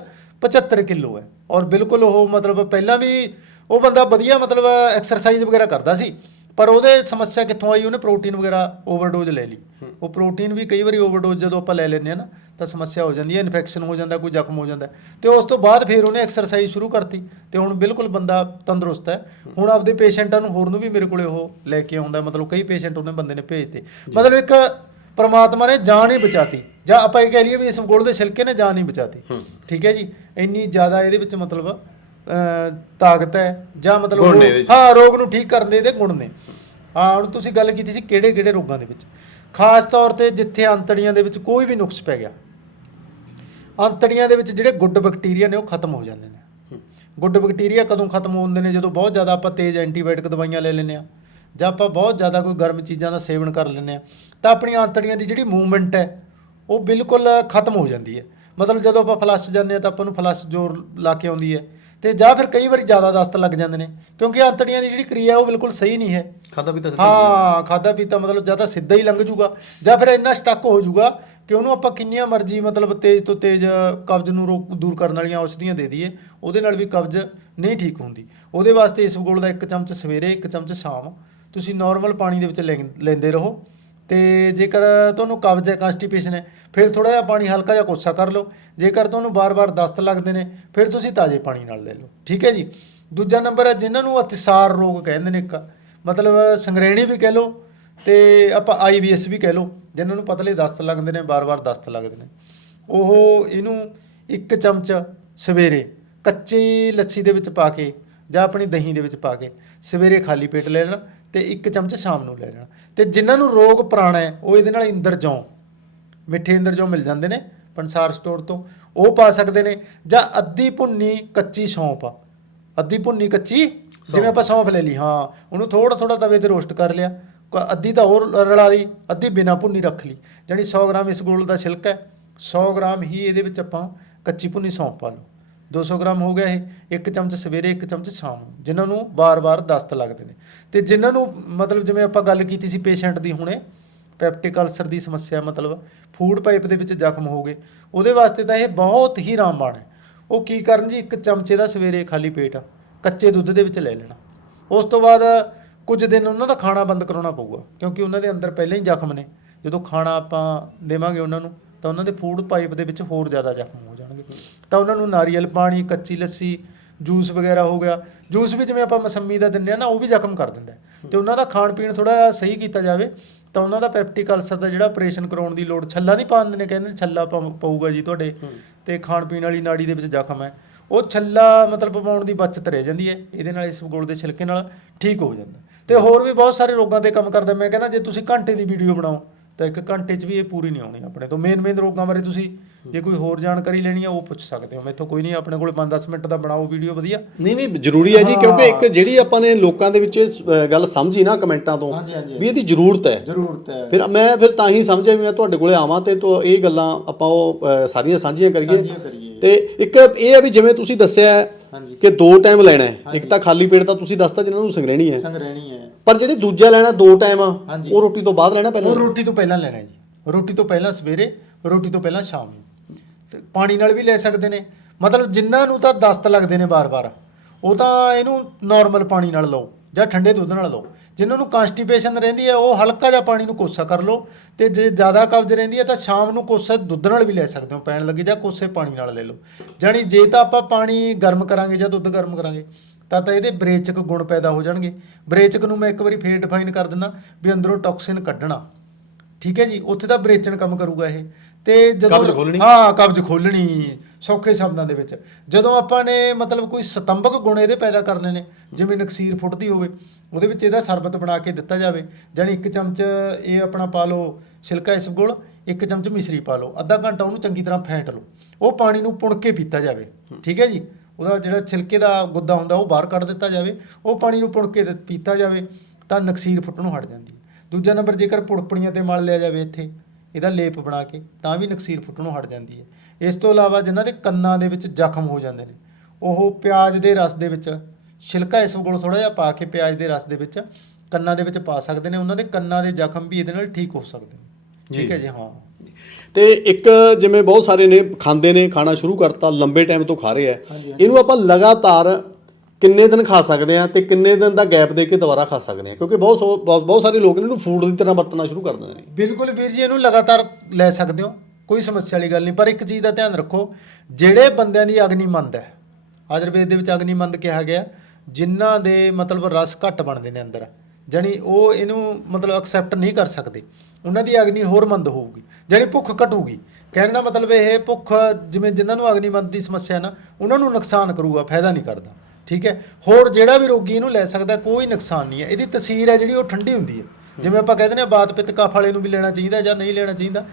75 ਕਿਲੋ ਹੈ। ਔਰ ਬਿਲਕੁਲ ਉਹ ਮਤਲਬ ਪਹਿਲਾਂ ਵੀ ਉਹ ਬੰਦਾ ਵਧੀਆ ਮਤਲਬ ਐਕਸਰਸਾਈਜ਼ ਵਗੈਰਾ ਕਰਦਾ ਸੀ। ਪਰ ਉਹਦੇ ਸਮੱਸਿਆ ਕਿੱਥੋਂ ਆਈ? ਉਹਨੇ ਪ੍ਰੋਟੀਨ ਵਗੈਰਾ ਓਵਰਡੋਜ਼ ਲੈ ਲਈ। ਉਹ ਪ੍ਰੋਟੀਨ ਵੀ ਕਈ ਵਾਰੀ ਓਵਰਡੋਜ਼ ਜਦੋਂ ਆਪਾਂ ਲੈ ਲੈਂਦੇ ਆ ਨਾ ਤਾਂ ਸਮੱਸਿਆ ਹੋ ਜਾਂਦੀ ਹੈ ਇਨਫੈਕਸ਼ਨ ਹੋ ਜਾਂਦਾ ਕੋਈ ਜ਼ਖਮ ਹੋ ਜਾਂਦਾ। ਤੇ ਉਸ ਤੋਂ ਬਾਅਦ ਫਿਰ ਉਹਨੇ ਐਕਸਰਸਾਈਜ਼ ਸ਼ੁਰੂ ਕਰਤੀ ਤੇ ਹੁਣ ਬਿਲਕੁਲ ਬੰਦਾ ਤੰਦਰੁਸਤ ਹੈ। ਹੁਣ ਆਪਦੇ ਪੇਸ਼ੈਂਟਾਂ ਨੂੰ ਹੋਰ ਨੂੰ ਵੀ ਮੇਰੇ ਕੋਲੇ ਉਹ ਲੈ ਕੇ ਆਉਂਦਾ ਮਤਲਬ ਕਈ ਪੇਸ਼ੈਂਟ ਉਹਨੇ ਬੰਦੇ ਨੇ ਭੇਜਤੇ। ਮਤਲਬ ਇੱਕ ਪਰਮਾਤਮਾ ਨੇ ਜਾਨ ਹੀ ਬਚਾਤੀ। ਜਾਂ ਆਪਾਂ ਇਹ ਕਹਿ ਲਈਏ ਵੀ ਇਸ ਗੋਲ ਦੇ ਛਿਲਕੇ ਨੇ ਜਾਨ ਹੀ ਬਚਾਤੀ। ਠੀਕ ਹੈ ਜੀ? ਇੰਨੀ ਜ਼ਿਆਦਾ ਇਹਦੇ ਵਿੱਚ ਮਤਲਬ ਤਾਕਤ ਹੈ ਜਾਂ ਮਤਲਬ ਉਹ-। ਹਾਂ ਰੋਗ ਨੂੰ ਠੀਕ ਕਰਨ ਦੇ ਇਹਦੇ ਗੁਣ ਨੇ। ਹਾਂ ਹੁਣ ਤੁਸੀਂ ਗੱਲ ਕੀਤੀ ਸੀ ਕਿਹੜੇ ਕਿਹੜੇ ਰੋਗਾਂ ਦੇ ਵਿੱਚ? ਖਾਸ ਤੌਰ ਤੇ ਜਿੱਥੇ ਅੰਤੜੀਆਂ ਦੇ ਵਿੱਚ ਕੋਈ ਵੀ ਨੁਕਸ ਪੈ ਗਿਆ ਅੰਤੜੀਆਂ ਦੇ ਵਿੱਚ ਜਿਹੜੇ ਗੁੱਡ ਬੈਕਟੀਰੀਆ ਨੇ ਉਹ ਖਤਮ ਹੋ ਜਾਂਦੇ ਨੇ। ਗੁੱਡ ਬੈਕਟੀਰੀਆ ਕਦੋਂ ਖਤਮ ਹੁੰਦੇ ਨੇ? ਜਦੋਂ ਬਹੁਤ ਜ਼ਿਆਦਾ ਆਪਾਂ ਤੇਜ਼ ਐਂਟੀਬਾਇਓਟਿਕ ਦਵਾਈਆਂ ਲੈ ਲੈਂਦੇ ਆ ਜਾਂ ਆਪਾਂ ਬਹੁਤ ਜ਼ਿਆਦਾ ਕੋਈ ਗਰਮ ਚੀਜ਼ਾਂ ਦਾ ਸੇਵਨ ਕਰ ਲੈਂਦੇ ਆ ਤਾਂ ਆਪਣੀਆਂ ਅੰਤੜੀਆਂ ਦੀ ਜਿਹੜੀ ਮੂਵਮੈਂਟ ਹੈ ਉਹ ਬਿਲਕੁਲ ਖਤਮ ਹੋ ਜਾਂਦੀ ਹੈ। ਮਤਲਬ ਜਦੋਂ ਆਪਾਂ ਫਲੱਸ਼ ਜਾਂਦੇ ਆ ਤਾਂ ਆਪਾਂ ਨੂੰ ਫਲੱਸ਼ ਜ਼ੋਰ ਲਾ ਕੇ ਆਉਂਦੀ ਹੈ। ਤੇ ਜਾਂ ਫਿਰ ਕਈ ਵਾਰੀ ਜ਼ਿਆਦਾ ਦਸਤ ਲੱਗ ਜਾਂਦੇ ਨੇ ਕਿਉਂਕਿ ਅੰਤੜੀਆਂ ਦੀ ਜਿਹੜੀ ਕਿਰਿਆ ਉਹ ਬਿਲਕੁਲ ਸਹੀ ਨਹੀਂ ਹੈ। ਖਾਦਾ ਪੀਤਾ ਹਾਂ ਖਾਦਾ ਪੀਤਾ ਮਤਲਬ ਜਾਂ ਤਾਂ ਸਿੱਧਾ ਹੀ ਲੰਘ ਜੂਗਾ ਜਾਂ ਫਿਰ ਇੰਨਾ ਸਟਕ ਹੋ ਜੂਗਾ ਕਿ ਉਹਨੂੰ ਆਪਾਂ ਕਿੰਨੀਆਂ ਮਰਜ਼ੀ ਮਤਲਬ ਤੇਜ਼ ਤੋਂ ਤੇਜ਼ ਕਬਜ਼ ਨੂੰ ਰੋਕ ਦੂਰ ਕਰਨ ਵਾਲੀਆਂ ਔਸ਼ਧੀਆਂ ਦੇ ਦਈਏ ਉਹਦੇ ਨਾਲ ਵੀ ਕਬਜ਼ ਨਹੀਂ ਠੀਕ ਹੁੰਦੀ। ਉਹਦੇ ਵਾਸਤੇ ਇਸ ਗੋਲ ਦਾ ਇੱਕ ਚਮਚ ਸਵੇਰੇ ਇੱਕ ਚਮਚ ਸ਼ਾਮ। ਤੁਸੀਂ ਨਾਰਮਲ ਪਾਣੀ ਦੇ ਵਿੱਚ ਲੈਂਦੇ ਰਹੋ। ਤੇ ਜੇਕਰ ਤੁਹਾਨੂੰ ਕਬਜ਼ ਹੈ ਕਨਸਟੀਪੇਸ਼ਨ ਹੈ, ਫਿਰ ਥੋੜਾ ਜਿਹਾ ਪਾਣੀ ਹਲਕਾ ਜਿਹਾ ਕੋਸਾ ਕਰ ਲਓ। ਜੇਕਰ ਤੁਹਾਨੂੰ ਬਾਰ-ਬਾਰ ਦਸਤ ਲੱਗਦੇ ਨੇ, ਫਿਰ ਤੁਸੀਂ ਤਾਜ਼ੇ ਪਾਣੀ ਨਾਲ ਲੈ ਲਓ। ਠੀਕ ਹੈ ਜੀ? ਦੂਜਾ ਨੰਬਰ ਹੈ, ਜਿਨ੍ਹਾਂ ਨੂੰ ਅਤਿਸਾਰ ਰੋਗ ਕਹਿੰਦੇ ਨੇ ਇੱਕ, ਮਤਲਬ ਸੰਗਰੇਣੀ ਵੀ ਕਹਿ ਲਓ ਤੇ ਆਪਾਂ ਆਈਬੀਐਸ ਵੀ ਕਹਿ ਲਓ, ਜਿਨ੍ਹਾਂ ਨੂੰ ਪਤਲੇ ਦਸਤ ਲੱਗਦੇ ਨੇ ਬਾਰ-ਬਾਰ ਦਸਤ ਲੱਗਦੇ ਨੇ। ਉਹ ਇਹਨੂੰ ਇੱਕ ਚਮਚ ਸਵੇਰੇ ਕੱਚੀ ਲੱਸੀ ਦੇ ਵਿੱਚ ਪਾ ਕੇ ਜਾਂ ਆਪਣੀ ਦਹੀਂ ਦੇ ਵਿੱਚ ਪਾ ਕੇ ਸਵੇਰੇ ਖਾਲੀ ਪੇਟ ਲੈ ਲੈਣਾ ਤੇ ਇੱਕ ਚਮਚ ਸ਼ਾਮ ਨੂੰ ਲੈ ਲੈਣਾ। ਤੇ ਜਿਨ੍ਹਾਂ ਨੂੰ ਰੋਗ ਪੁਰਾਣਾ ਹੈ, ਉਹ ਇਹਦੇ ਨਾਲ ਇੰਦਰ ਜੌਂ ਮਿੱਠੇ ਇੰਦਰ ਜੌਂ ਮਿਲ ਜਾਂਦੇ ਨੇ ਪੰਸਾਰ ਸਟੋਰ ਤੋਂ। ਉਹ ਪਾ ਸਕਦੇ ਨੇ ਜਾਂ ਅੱਧੀ ਭੁੰਨੀ ਕੱਚੀ ਸੌਂਫ ਆ। ਅੱਧੀ ਭੁੰਨੀ ਕੱਚੀ, ਜਿਵੇਂ ਆਪਾਂ ਸੌਂਫ ਲੈ ਲਈ, ਹਾਂ, ਉਹਨੂੰ ਥੋੜਾ ਥੋੜਾ ਤਵੇ ਤੇ ਰੋਸਟ ਕਰ ਲਿਆ। ਅੱਧੀ ਤਾਂ ਹੋਰ ਰਲਾ ਲਈ, ਅੱਧੀ ਬਿਨਾ ਭੁੰਨੀ ਰੱਖ ਲਈ। ਜਾਣੀ 100 ਗ੍ਰਾਮ ਇਸ ਗੋਲ ਦਾ ਛਿਲਕਾ ਹੈ 100 ਗ੍ਰਾਮ ਹੀ ਇਹਦੇ ਵਿੱਚ ਆਪਾਂ ਕੱਚੀ ਭੁੰਨੀ ਸੌਂਫ ਪਾ ਲਓ। 200 ਗ੍ਰਾਮ ਹੋ ਗਿਆ ਇਹ, ਇੱਕ ਚਮਚ ਸਵੇਰੇ, ਇੱਕ ਚਮਚ ਸ਼ਾਮ ਨੂੰ ਜਿਨ੍ਹਾਂ ਨੂੰ ਬਾਰ-ਬਾਰ ਦਸਤ ਲੱਗਦੇ ਨੇ। ਤੇ ਜਿਨ੍ਹਾਂ ਨੂੰ ਮਤਲਬ ਜਿਵੇਂ ਆਪਾਂ ਗੱਲ ਕੀਤੀ ਸੀ ਪੇਸ਼ੈਂਟ ਦੀ ਹੁਣੇ, ਪੈਪਟਿਕ ਅਲਸਰ ਦੀ ਸਮੱਸਿਆ ਮਤਲਬ, ਫੂਡ ਪਾਈਪ ਦੇ ਵਿੱਚ ਜ਼ਖਮ ਹੋ ਗਏ, ਉਹਦੇ ਵਾਸਤੇ ਤਾਂ ਇਹ ਬਹੁਤ ਹੀ ਰਾਮਬਾਣ ਹੈ। ਉਹ ਕੀ ਕਰਨ ਜੀ, ਇੱਕ ਚਮਚੇ ਦਾ ਸਵੇਰੇ ਖਾਲੀ ਪੇਟ ਕੱਚੇ ਦੁੱਧ ਦੇ ਵਿੱਚ ਲੈ ਲੈਣਾ। ਉਸ ਤੋਂ ਬਾਅਦ ਕੁਝ ਦਿਨ ਉਹਨਾਂ ਦਾ ਖਾਣਾ ਬੰਦ ਕਰਾਉਣਾ ਪਊਗਾ, ਕਿਉਂਕਿ ਉਹਨਾਂ ਦੇ ਅੰਦਰ ਪਹਿਲਾਂ ਹੀ ਜ਼ਖਮ ਨੇ। ਜਦੋਂ ਖਾਣਾ ਆਪਾਂ ਦੇਵਾਂਗੇ ਉਹਨਾਂ ਨੂੰ, ਤਾਂ ਉਹਨਾਂ ਦੇ ਫੂਡ ਪਾਈਪ ਦੇ ਵਿੱਚ ਹੋਰ ਜ਼ਿਆਦਾ ਜ਼ਖਮ ਹੋ ਜਾਣਗੇ। ਤਾਂ ਉਹਨਾਂ ਨੂੰ ਨਾਰੀਅਲ ਪਾਣੀ ਕੱਚੀ ਲੱਸੀ ਜੂਸ ਵਗੈਰਾ ਹੋ ਗਿਆ। ਜੂਸ ਵੀ ਜਿਵੇਂ ਆਪਾਂ ਮਸੰਮੀ ਦਾ ਦਿੰਦੇ ਆ ਨਾ ਉਹ ਵੀ ਜ਼ਖਮ ਕਰ ਦਿੰਦਾ। ਤੇ ਉਹਨਾਂ ਦਾ ਖਾਣ ਪੀਣ ਥੋੜਾ ਸਹੀ ਕੀਤਾ ਜਾਵੇ ਤਾਂ ਉਹਨਾਂ ਦਾ ਪੈਪਟਿਕ ਅਲਸਰ ਦਾ ਜਿਹੜਾ ਆਪਰੇਸ਼ਨ ਕਰਾਉਣ ਦੀ ਲੋੜ ਛੱਲਾ ਨਹੀਂ ਪਾਉਂਦੇ ਨੇ ਕਹਿੰਦੇ ਛੱਲਾ ਪਊਗਾ ਜੀ ਤੁਹਾਡੇ। ਤੇ ਖਾਣ ਪੀਣ ਵਾਲੀ ਨਾੜੀ ਦੇ ਵਿੱਚ ਜ਼ਖਮ ਹੈ। ਉਹ ਛੱਲਾ ਮਤਲਬ ਪਵਾਉਣ ਦੀ ਬਚਤ ਰਹਿ ਜਾਂਦੀ ਹੈ। ਇਹਦੇ ਨਾਲ ਇਸ ਗੋਲ ਦੇ ਛਿਲਕੇ ਨਾਲ ਠੀਕ ਹੋ ਜਾਂਦਾ ਤੇ ਹੋਰ ਵੀ ਬਹੁਤ ਸਾਰੇ ਰੋਗਾਂ ਤੇ ਕੰਮ ਕਰਦਾ। ਮੈਂ ਕਹਿੰਦਾ ਜੇ ਤੁਸੀਂ ਘੰਟੇ ਦੀ ਵੀਡੀਓ ਬਣਾਓ ਤਾਂ ਇੱਕ ਘੰਟੇ 'ਚ ਵੀ ਇਹ ਪੂਰੀ ਨਹੀਂ ਆਉਣੀ ਆਪਣੇ ਤੋਂ। ਮੇਨ ਮੇਨ ਰੋਗਾਂ ਬਾਰੇ ਤੁਸੀਂ ਜੇ ਕੋਈ ਹੋਰ ਜਾਣਕਾਰੀ ਲੈਣੀ ਆ ਉਹ ਪੁੱਛ ਸਕਦੇ ਹੋ। ਮੈਥੋਂ ਕੋਈ ਨਹੀਂ ਆਪਣੇ ਕੋਲ 5-10 ਮਿੰਟ ਦਾ ਬਣਾਓ ਵੀਡੀਓ ਵਧੀਆ। ਨਹੀਂ ਨਹੀਂ ਜ਼ਰੂਰੀ ਹੈ ਜੀ ਕਿਉਂਕਿ ਇੱਕ ਜਿਹੜੀ ਆਪਾਂ ਨੇ ਲੋਕਾਂ ਦੇ ਵਿੱਚ ਇਹ, ਗੱਲ ਸਮਝੀ ਨਾ ਕਮੈਂਟਾਂ ਤੋਂ। ਵੀ ਇਹਦੀ ਜ਼ਰੂਰਤ ਹੈ। ਜ਼ਰੂਰਤ ਹੈ। ਫਿਰ ਮੈਂ ਫਿਰ ਤਾਂ ਹੀ ਸਮਝਿਆ ਵੀ ਮੈਂ ਤੁਹਾਡੇ ਕੋਲੇ ਆਵਾਂ ਤੇ ਤੋਂ ਇਹ ਗੱਲਾਂ ਆਪਾਂ ਉਹ ਅ, ਸਾਰੀਆਂ ਸਾਂਝੀਆਂ ਕਰੀਏ। ਤੇ ਇੱਕ ਇਹ ਹੈ ਵੀ ਜਿਵੇਂ ਤੁਸੀਂ ਦੱਸਿਆ ਹੈ ਹਾਂਜੀ। ਕਿ ਦੋ ਟਾਈਮ ਲੈਣਾ ਹੈ। ਇੱਕ ਤਾਂ ਖਾਲੀ ਪੇਟ ਤਾਂ ਤੁਸੀਂ ਦੱਸਤਾ ਜਿਹਨਾਂ ਨੂੰ ਸੰਗਰੇਣੀ ਹੈ। ਸੰਗ ਰਹਿਣੀ ਹੈ। ਪਰ ਜਿਹੜੀ ਦੂਜਾ ਲੈਣਾ ਦੋ ਟਾਈਮ ਆ ਹਾਂਜੀ। ਉਹ ਰੋਟੀ ਤੋਂ ਬਾਅਦ ਲੈਣਾ ਉਹ ਪਹਿਲਾਂ? ਰੋਟੀ ਤੋਂ ਪਹਿਲਾਂ ਲੈਣਾ ਹੈ ਜੀ। ਰੋਟੀ ਤੋਂ ਪਹਿਲਾਂ ਸਵੇਰੇ ਰੋਟੀ ਤੋਂ ਪਹਿਲਾਂ ਸ਼ਾਮ ਨੂੰ। ਤੇ ਪਾਣੀ ਨਾਲ ਵੀ ਲੈ ਸਕਦੇ ਨੇ। ਮਤਲਬ ਜਿਨ੍ਹਾਂ ਨੂੰ ਤਾਂ ਦਸਤ ਲੱਗਦੇ ਨੇ ਬਾਰ-ਬਾਰ, ਉਹ ਤਾਂ ਇਹਨੂੰ ਨਾਰਮਲ ਪਾਣੀ ਨਾਲ ਲਓ ਜਾਂ ਠੰਡੇ ਦੁੱਧ ਨਾਲ ਲਓ। ਜਿਨ੍ਹਾਂ ਨੂੰ ਕਨਸਟੀਪੇਸ਼ਨ ਰਹਿੰਦੀ ਹੈ, ਉਹ ਹਲਕਾ ਜਿਹਾ ਪਾਣੀ ਨੂੰ ਕੋਸਾ ਕਰ ਲਓ ਤੇ ਜੇ ਜ਼ਿਆਦਾ ਕਬਜ਼ ਰਹਿੰਦੀ ਹੈ ਤਾਂ ਸ਼ਾਮ ਨੂੰ ਕੋਸਾ ਦੁੱਧ ਨਾਲ ਵੀ ਲੈ ਸਕਦੇ ਹੋ, ਪੈਣ ਲੱਗੇ ਜਾਂ ਕੋਸੇ ਪਾਣੀ ਨਾਲ ਲੈ ਲਓ। ਜਾਣੀ ਜੇ ਤਾਂ ਆਪਾਂ ਪਾਣੀ ਗਰਮ ਕਰਾਂਗੇ ਜਾਂ ਦੁੱਧ ਗਰਮ ਕਰਾਂਗੇ, ਤਾਂ ਤਾਂ ਇਹਦੇ ਬਰੇਚਕ ਗੁਣ ਪੈਦਾ ਹੋ ਜਾਣਗੇ। ਬਰੇਚਕ ਨੂੰ ਮੈਂ ਇੱਕ ਵਾਰੀ ਫੇਰ ਡਿਫਾਈਨ ਕਰ ਦਿੰਦਾ ਵੀ ਅੰਦਰੋਂ ਟੌਕਸਿਨ ਕੱਢਣਾ। ਠੀਕ ਹੈ ਜੀ, ਉੱਥੇ ਤਾਂ ਬਰੇਚਣ ਕੰਮ ਕਰੂਗਾ ਇਹ। ਤੇ ਜਦੋਂ। ਹਾਂ ਕਬਜ਼ ਖੋਲਣੀ ਸੌਖੇ ਸ਼ਬਦਾਂ ਦੇ ਵਿੱਚ। ਜਦੋਂ ਆਪਾਂ ਨੇ ਮਤਲਬ ਕੋਈ ਸਤੰਭਕ ਗੁਣ ਇਹਦੇ ਪੈਦਾ ਕਰਨੇ ਨੇ ਜਿਵੇਂ ਨਕਸੀਰ ਫੁੱਟਦੀ ਹੋਵੇ ਉਹਦੇ ਵਿੱਚ ਇਹਦਾ ਸਰਬਤ ਬਣਾ ਕੇ ਦਿੱਤਾ ਜਾਵੇ ਜਾਣੀ ਇੱਕ ਚਮਚ ਇਹ ਆਪਣਾ ਪਾ ਲਓ ਛਿਲਕਾ ਇਸ ਕੋਲ ਇੱਕ ਚਮਚ ਮਿਸ਼ਰੀ ਪਾ ਲਓ ਅੱਧਾ ਘੰਟਾ ਉਹਨੂੰ ਚੰਗੀ ਤਰ੍ਹਾਂ ਫੈਂਟ ਲਓ। ਉਹ ਪਾਣੀ ਨੂੰ ਪੁਣ ਕੇ ਪੀਤਾ ਜਾਵੇ ਠੀਕ ਹੈ ਜੀ? ਉਹਦਾ ਜਿਹੜਾ ਛਿਲਕੇ ਦਾ ਗੁੱਦਾ ਹੁੰਦਾ ਉਹ ਬਾਹਰ ਕੱਢ ਦਿੱਤਾ ਜਾਵੇ ਉਹ ਪਾਣੀ ਨੂੰ ਪੁਣ ਕੇ ਪੀਤਾ ਜਾਵੇ ਤਾਂ ਨਕਸੀਰ ਫੁੱਟਣੋਂ ਹਟ ਜਾਂਦੀ ਹੈ। ਦੂਜਾ ਨੰਬਰ ਜੇਕਰ ਪੁੜਪੜੀਆਂ ਤੇ ਮਲ ਲਿਆ ਜਾਵੇ ਇੱਥੇ ਇਹਦਾ ਲੇਪ ਬਣਾ ਕੇ ਤਾਂ ਵੀ ਨਕਸੀਰ ਫੁੱਟਣੋਂ ਹਟ ਜਾਂਦੀ ਹੈ। ਇਸ ਤੋਂ ਇਲਾਵਾ ਜਿਨ੍ਹਾਂ ਦੇ ਕੰਨਾਂ ਦੇ ਵਿੱਚ ਜ਼ਖਮ ਹੋ ਜਾਂਦੇ ਨੇ ਉਹ ਪਿਆਜ਼ ਦੇ ਰਸ ਦੇ ਵਿੱਚ ਛਿਲਕਾ ਇਸ ਕੋਲ ਥੋੜਾ ਜਿਹਾ ਪਾ ਕੇ ਪਿਆਜ਼ ਦੇ ਰਸ ਦੇ ਵਿੱਚ ਕੰਨਾਂ ਦੇ ਵਿੱਚ ਪਾ ਸਕਦੇ ਨੇ ਉਹਨਾਂ ਦੇ ਕੰਨਾਂ ਦੇ ਜ਼ਖਮ ਵੀ ਇਹਦੇ ਨਾਲ ਠੀਕ ਹੋ ਸਕਦੇ ਨੇ। ਠੀਕ ਹੈ ਜੀ ਹਾਂ। ਤੇ ਇੱਕ ਜਿਵੇਂ ਬਹੁਤ ਸਾਰੇ ਨੇ ਖਾਂਦੇ ਨੇ ਖਾਣਾ ਸ਼ੁਰੂ ਕਰਤਾ ਲੰਬੇ ਟਾਈਮ ਤੋਂ ਖਾ ਰਹੇ ਆ। ਇਹਨੂੰ ਆਪਾਂ ਲਗਾਤਾਰ ਕਿੰਨੇ ਦਿਨ ਖਾ ਸਕਦੇ ਆ ਤੇ ਕਿੰਨੇ ਦਿਨ ਦਾ ਗੈਪ ਦੇ ਕੇ ਦੁਬਾਰਾ ਖਾ ਸਕਦੇ ਆ? ਕਿਉਂਕਿ ਬਹੁਤ ਸੋ- ਬਹੁਤ ਬਹੁਤ ਸਾਰੇ ਲੋਕ ਇਹਨੂੰ ਫੂਡ ਦੀ ਤਰ੍ਹਾਂ ਵਰਤਣਾ ਸ਼ੁਰੂ ਕਰ ਦਿੰਦੇ ਨੇ। ਬਿਲਕੁਲ ਵੀਰ ਜੀ, ਇਹਨੂੰ ਲਗਾਤਾਰ ਲੈ ਸਕਦੇ ਹੋ, ਕੋਈ ਸਮੱਸਿਆ ਵਾਲੀ ਗੱਲ ਨਹੀਂ। ਪਰ ਇੱਕ ਚੀਜ਼ ਦਾ ਧਿਆਨ ਰੱਖੋ, ਜਿਹੜੇ ਬੰਦਿਆਂ ਦੀ ਅਗਨੀ ਮੰਦ ਹੈ, ਆਯੁਰਵੇਦ ਦੇ ਵਿੱਚ ਅਗਨੀ ਮੰਦ ਕਿਹਾ ਗਿਆ, ਜਿਨ੍ਹਾਂ ਦੇ ਮਤਲਬ ਰਸ ਘੱਟ ਬਣਦੇ ਨੇ ਅੰਦਰ, ਜਾਣੀ ਉਹ ਇਹਨੂੰ ਮਤਲਬ ਐਕਸੈਪਟ ਨਹੀਂ ਕਰ ਸਕਦੇ। ਉਹਨਾਂ ਦੀ ਅਗਨੀ ਹੋਰ ਮੰਦ ਹੋਊਗੀ, ਜਾਣੀ ਭੁੱਖ ਘਟੂਗੀ। ਕਹਿਣ ਦਾ ਮਤਲਬ ਇਹ ਭੁੱਖ ਜਿਵੇਂ ਜਿਨ੍ਹਾਂ ਨੂੰ ਅਗਨੀ ਮੰਦ ਦੀ ਸਮੱਸਿਆ ਨਾ, ਉਹਨਾਂ ਨੂੰ ਨੁਕਸਾਨ ਕਰੂਗਾ, ਫਾਇਦਾ ਨਹੀਂ ਕਰਦਾ। ਠੀਕ ਹੈ? ਹੋਰ ਜਿਹੜਾ ਵੀ ਰੋਗੀ ਇਹਨੂੰ ਲੈ ਸਕਦਾ ਕੋਈ ਨੁਕਸਾਨ ਨਹੀਂ ਹੈ। ਇਹਦੀ ਤਸੀਰ ਹੈ ਜਿਹੜੀ ਉਹ ਠੰਡੀ ਹੁੰਦੀ ਹੈ। ਜਿਵੇਂ ਆਪਾਂ ਕਹਿੰਦੇ ਨੇ ਬਾਤ ਪਿੱਤ ਕਫ ਵਾਲੇ ਨੂੰ ਵੀ ਲੈਣਾ ਚਾਹੀਦਾ ਜਾਂ ਨਹੀਂ ਲੈਣਾ ਚਾਹੀਦਾ।